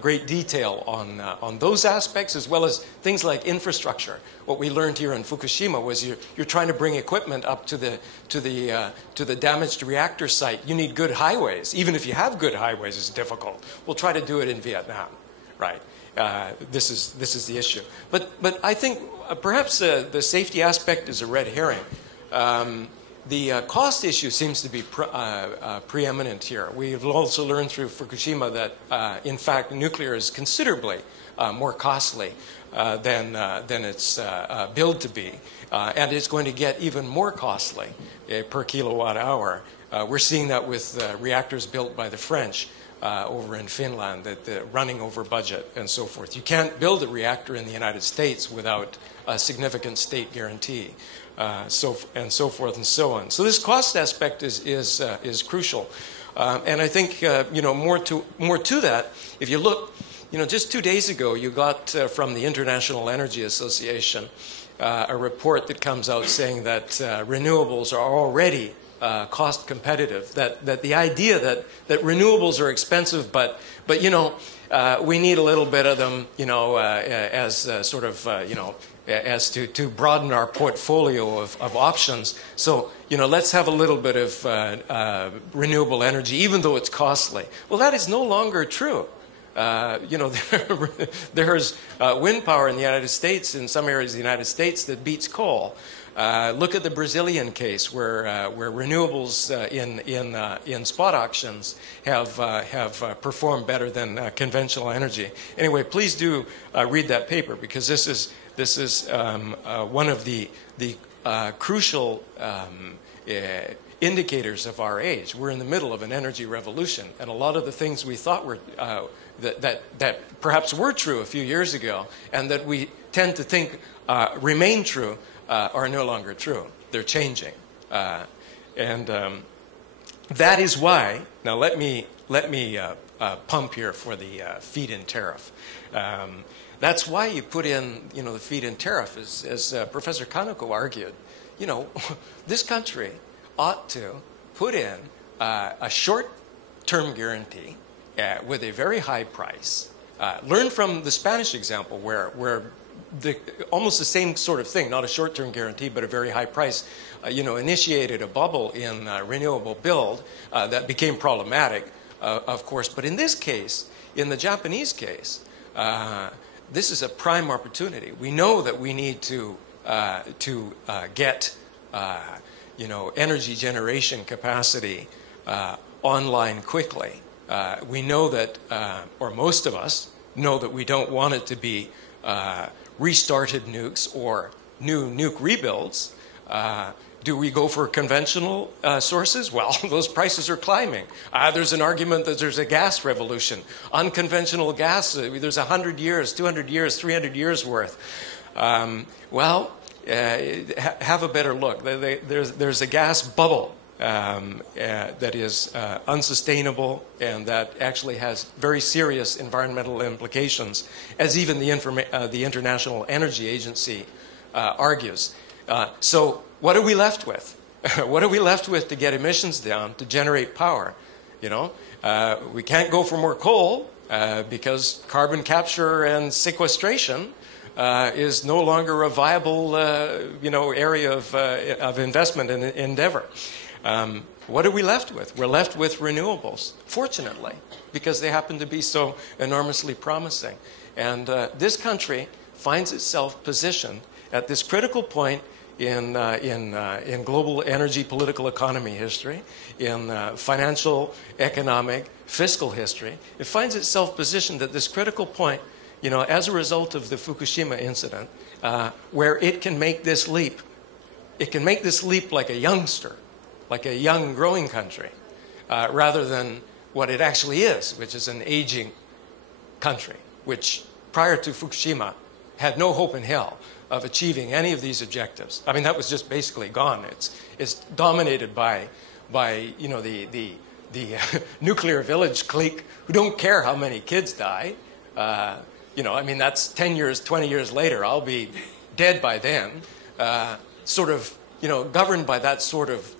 great detail on those aspects, as well as things like infrastructure. What we learned here in Fukushima was you're trying to bring equipment up to the damaged reactor site. You need good highways. Even if you have good highways, it's difficult. We'll try to do it in Vietnam, right? This is the issue. But I think perhaps the safety aspect is a red herring. The cost issue seems to be preeminent here. We've also learned through Fukushima that, in fact, nuclear is considerably more costly than it's billed to be, and it's going to get even more costly per kilowatt hour. We're seeing that with reactors built by the French over in Finland, that they're running over budget and so forth. You can't build a reactor in the United States without a significant state guarantee. So forth and so on. So this cost aspect is crucial, and I think more to that. If you look, just 2 days ago, you got from the International Energy Association a report that comes out saying that renewables are already cost competitive. That the idea that renewables are expensive, but we need a little bit of them, as sort of as to broaden our portfolio of options. So, let's have a little bit of renewable energy, even though it's costly. Well, that is no longer true. There's wind power in the United States, in some areas of the United States, that beats coal. Look at the Brazilian case, where renewables in spot auctions have performed better than conventional energy. Anyway, please do read that paper, because this is one of the crucial indicators of our age. We're in the middle of an energy revolution, and a lot of the things we thought were that perhaps were true a few years ago, and that we tend to think remain true, are no longer true. They're changing, and that is why. Now let me pump here for the feed-in tariff. That's why you put in, the feed-in tariff, as Professor Kaneko argued. This country ought to put in a short-term guarantee with a very high price. Learn from the Spanish example, where almost the same sort of thing, not a short-term guarantee, but a very high price, initiated a bubble in renewable build that became problematic, of course. But in this case, in the Japanese case, this is a prime opportunity. We know that we need to get energy generation capacity online quickly. We know that, or most of us know that we don't want it to be restarted nukes or new nuke rebuilds. Do we go for conventional sources? Well, those prices are climbing. There's an argument that there's a gas revolution. Unconventional gas, there's 100 years, 200 years, 300 years worth. Have a better look. There's a gas bubble that is unsustainable, and that actually has very serious environmental implications, as even the International Energy Agency argues. So what are we left with? What are we left with to get emissions down, to generate power? We can't go for more coal because carbon capture and sequestration is no longer a viable, area of investment and endeavor. What are we left with? We're left with renewables, fortunately, because they happen to be so enormously promising. And this country finds itself positioned at this critical point in global energy, political economy history, in financial, economic, fiscal history. It finds itself positioned at this critical point, as a result of the Fukushima incident, where it can make this leap. It can make this leap like a youngster, like a young, growing country, rather than what it actually is, which is an aging country, which prior to Fukushima had no hope in hell of achieving any of these objectives. I mean, that was just basically gone. It's dominated by the nuclear village clique who don't care how many kids die. That's 10 years, 20 years later. I'll be dead by then. Governed by that sort of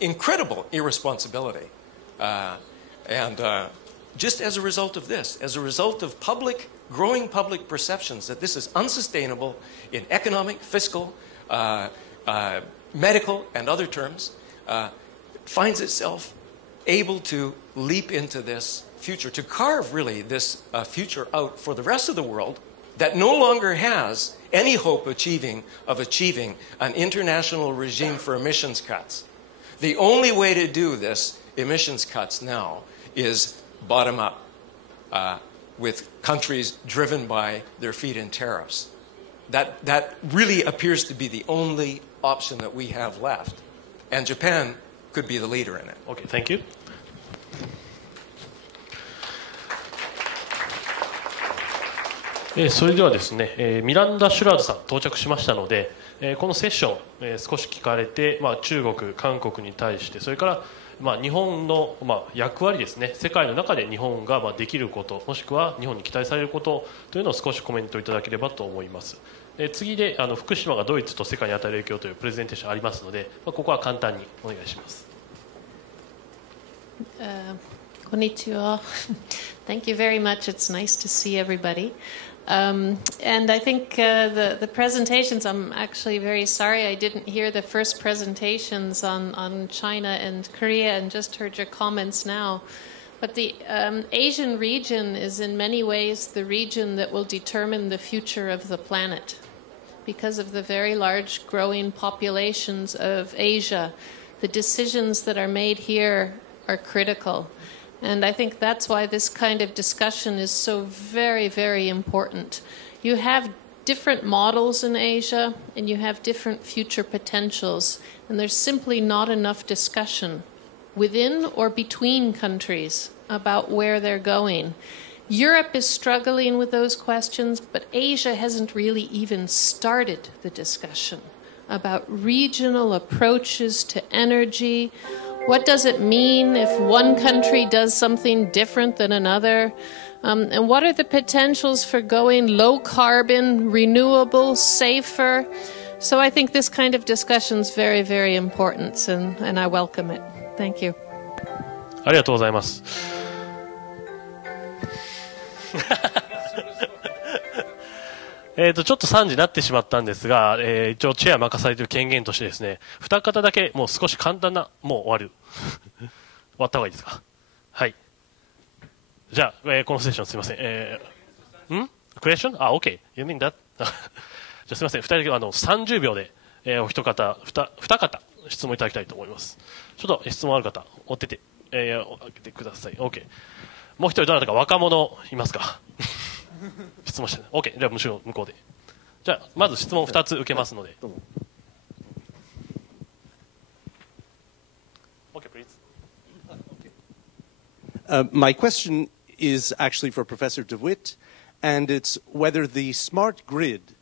incredible irresponsibility. And just as a result of this, as a result of growing public perceptions that this is unsustainable in economic, fiscal, medical, and other terms, finds itself able to leap into this future, to carve really this future out for the rest of the world that no longer has any hope of achieving an international regime for emissions cuts. The only way to do this emissions cuts now is bottom up, with countries driven by their feed-in tariffs. That really appears to be the only option that we have left, and Japan could be the leader in it. Okay, thank you. それではですね、ミランダ・シュラーズさん到着しましたので、このセッション、少し聞かれて、中国、韓国に対して、それから、日本の、役割ですね、世界の中で日本ができること、もしくは日本に期待されることというのを少しコメントいただければと思います。次で福島がドイツと世界に与える影響というプレゼンテーションありますので、ここは簡単にお願いします。こんにちは。Thank you very much. It's nice to see everybody. And I think the presentations, I'm actually very sorry I didn't hear the first presentations on China and Korea and just heard your comments now. But the Asian region is in many ways the region that will determine the future of the planet because of the very large growing populations of Asia. The decisions that are made here are critical. And I think that's why this kind of discussion is so very, very important. You have different models in Asia, and you have different future potentials, and there's simply not enough discussion within or between countries about where they're going. Europe is struggling with those questions, but Asia hasn't really even started the discussion about regional approaches to energy. What does it mean if one country does something different than another? And what are the potentials for going low carbon, renewable, safer? So I think this kind of discussion is very, very important, and I welcome it. Thank you. ありがとうございます。ちょっと3時になってしまったんですが、一応チェア任されている権限としてですね、2方だけもう少し簡単な、もう終わる終わった方がいいですか。はい。じゃあ、このセッションすみません。クエスチョンOK。You mean that? じゃあすみません。2人だけ30秒で、お一方、2方質問いただきたいと思います。ちょっと質問ある方、おってて、開けてください。OK。もう一人どなたか若者いますか。質問して OK。 じゃあ向こうで。じゃあまず質問2つ受けますので。OK, please. My question is actually for Professor DeWitt, and it's whether the smart grid,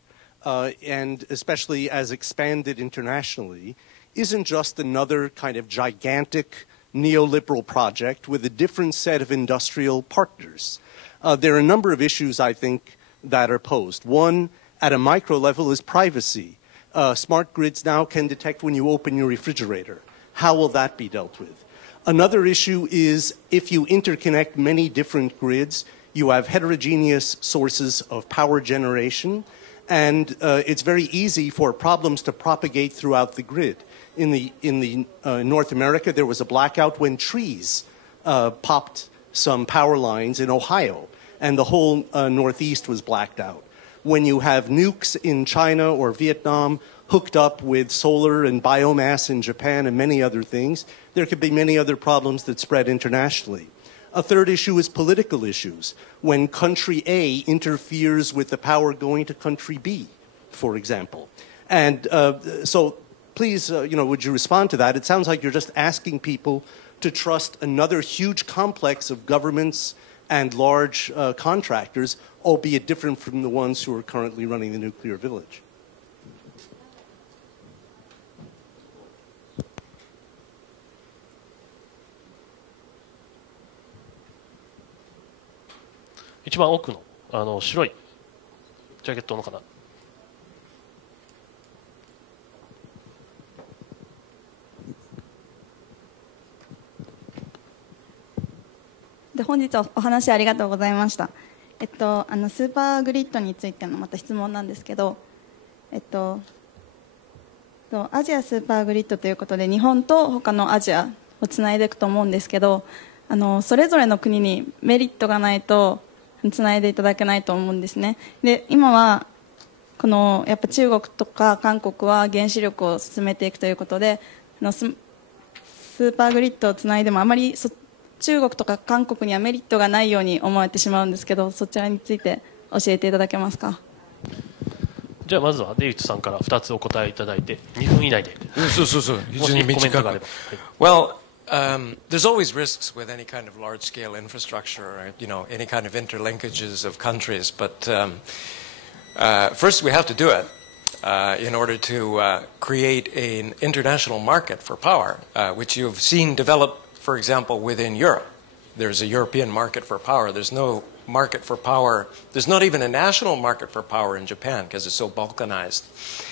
and especially as expanded internationally, isn't just another kind of gigantic neoliberal project with a different set of industrial partners. There are a number of issues, I think, that are posed. One, at a micro level, is privacy. Smart grids now can detect when you open your refrigerator. How will that be dealt with? Another issue is if you interconnect many different grids, you have heterogeneous sources of power generation, and it's very easy for problems to propagate throughout the grid. In North America, there was a blackout when trees popped some power lines in Ohio, and the whole Northeast was blacked out. When you have nukes in China or Vietnam hooked up with solar and biomass in Japan and many other things, there could be many other problems that spread internationally. A third issue is political issues. When country A interferes with the power going to country B, for example. And so please, would you respond to that? It sounds like you're just asking people to trust another huge complex of governments and large contractors, albeit different from the ones who are currently running the nuclear village. 一番奥の白いジャケットの方。で本日はお話ありがとうございました。スーパーグリッドについてのまた質問なんですけど、アジアスーパーグリッドということで日本と他のアジアをつないでいくと思うんですけど、それぞれの国にメリットがないとつないでいただけないと思うんですね。で今はやっぱ中国とか韓国は原子力を進めていくということでスーパーグリッドをつないでもあまり中国とか韓国にはメリットがないように思えてしまうんですけど、そちらについて教えていただけますか。じゃあまずはデイビッドさんから2つお答えいただいて2分以内で。そう非常に短く。Well, there's always risks with any kind of large-scale infrastructure, or, any kind of interlinkages of countries. But first, we have to do it in order to create an international market for power, which you've seen develop, for example, within Europe. There's a European market for power. There's no market for power. There's not even a national market for power in Japan because it's so balkanized.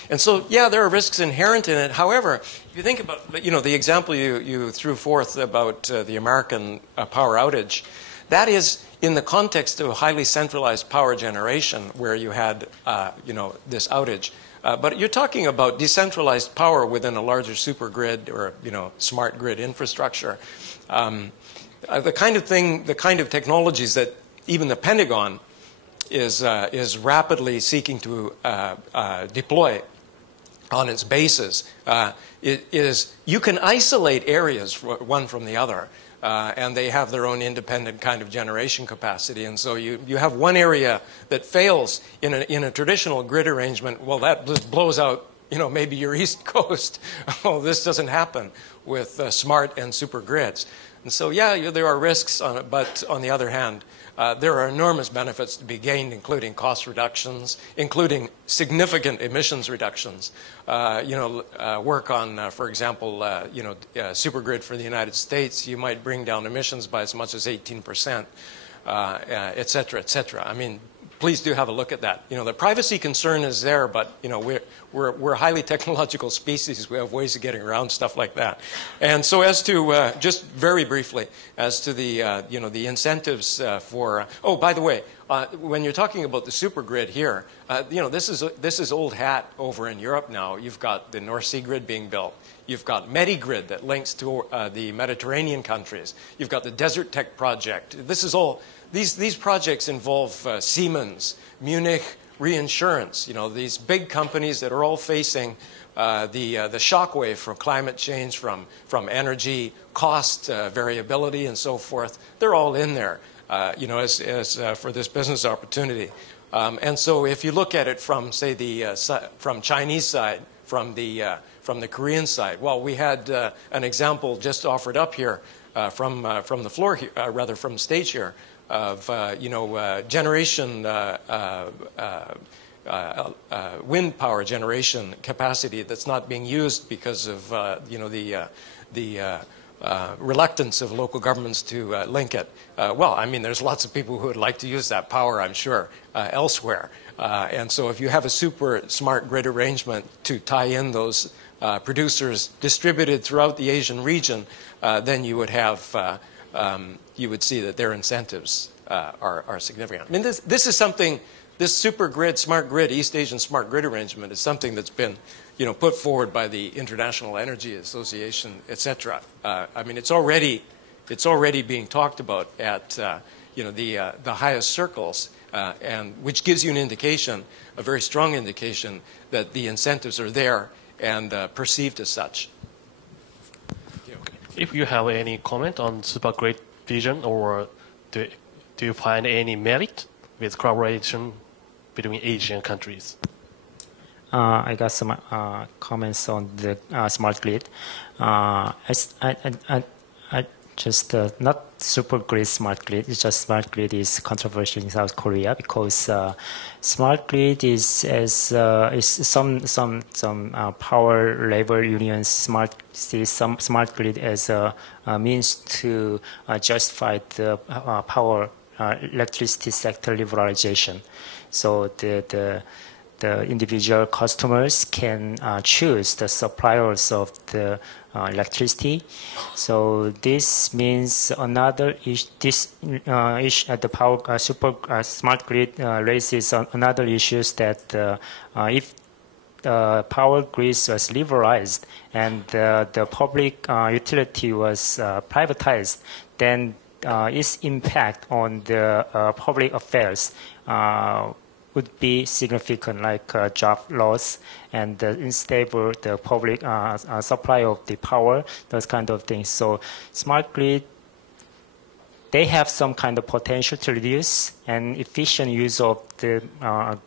And so, yeah, there are risks inherent in it. However, if you think about, the example you threw forth about the American power outage, that is in the context of highly centralized power generation where you had, this outage. But you're talking about decentralized power within a larger supergrid or, smart grid infrastructure. The kind of technologies that even the Pentagon is rapidly seeking to deploy on its bases. You can isolate areas one from the other, and they have their own independent kind of generation capacity. And so you have one area that fails in a traditional grid arrangement. Well, that blows out, maybe your East Coast. Well, this doesn't happen with smart and super grids. And so, yeah, there are risks, but on the other hand, there are enormous benefits to be gained, including cost reductions, including significant emissions reductions. Work on, for example, supergrid for the United States, you might bring down emissions by as much as 18%, et cetera, et cetera. I mean, please do have a look at that. The privacy concern is there, but we're a highly technological species. We have ways of getting around stuff like that. And so, as to just very briefly, as to the the incentives for. Oh, by the way, when you're talking about the supergrid here, this is old hat over in Europe now. You've got the North Sea grid being built. You've got MediGrid that links to the Mediterranean countries. You've got the Desert Tech project. This is all. These projects involve Siemens, Munich Reinsurance, these big companies that are all facing the shockwave from climate change, from energy cost variability and so forth. They're all in there, as for this business opportunity. And so if you look at it from, say, from Chinese side, from the Korean side, well, we had an example just offered up here from the floor here, rather from the stage here, of generation wind power generation capacity that's not being used because of the reluctance of local governments to link it. Well, I mean, there's lots of people who would like to use that power, I'm sure, elsewhere. And so if you have a super smart grid arrangement to tie in those producers distributed throughout the Asian region, then you would have you would see that their incentives are significant. I mean, this is something, this super grid, smart grid, East Asian smart grid arrangement is something that's been, put forward by the International Energy Association, et cetera. I mean, it's already being talked about at, the highest circles, and which gives you an indication, a very strong indication, that the incentives are there and perceived as such. If you have any comment on super grid vision, or do you find any merit with collaboration between Asian countries? I got some comments on the smart grid. I just not super grid, smart grid. It's just smart grid is controversial in South Korea because smart grid is some power labor unions see some smart grid as a means to justify the power electricity sector liberalization. So the individual customers can choose the suppliers of the electricity. So this means another the power smart grid raises another issues that if the power grid was liberalized and the public utility was privatized, then its impact on the public affairs would be significant, like job loss and unstable the public supply of the power, those kind of things. So smart grid, they have some kind of potential to reduce and efficient use of the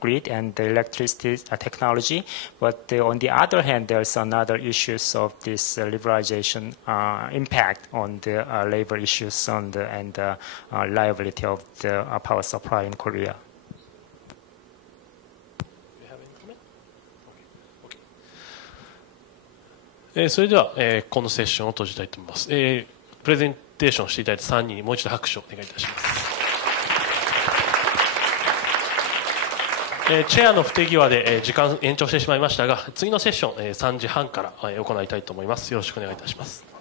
grid and the electricity technology. But on the other hand, there's another issues of this liberalization impact on the labor issues and the reliability of the power supply in Korea. Okay. それでは、このセッションを閉じたいと思います。プレゼンテーションしていただいた3人にもう一度拍手をお願いいたします。チェアの不手際で時間延長してしまいましたが、次のセッション3時半から行いたいと思います。よろしくお願いいたします。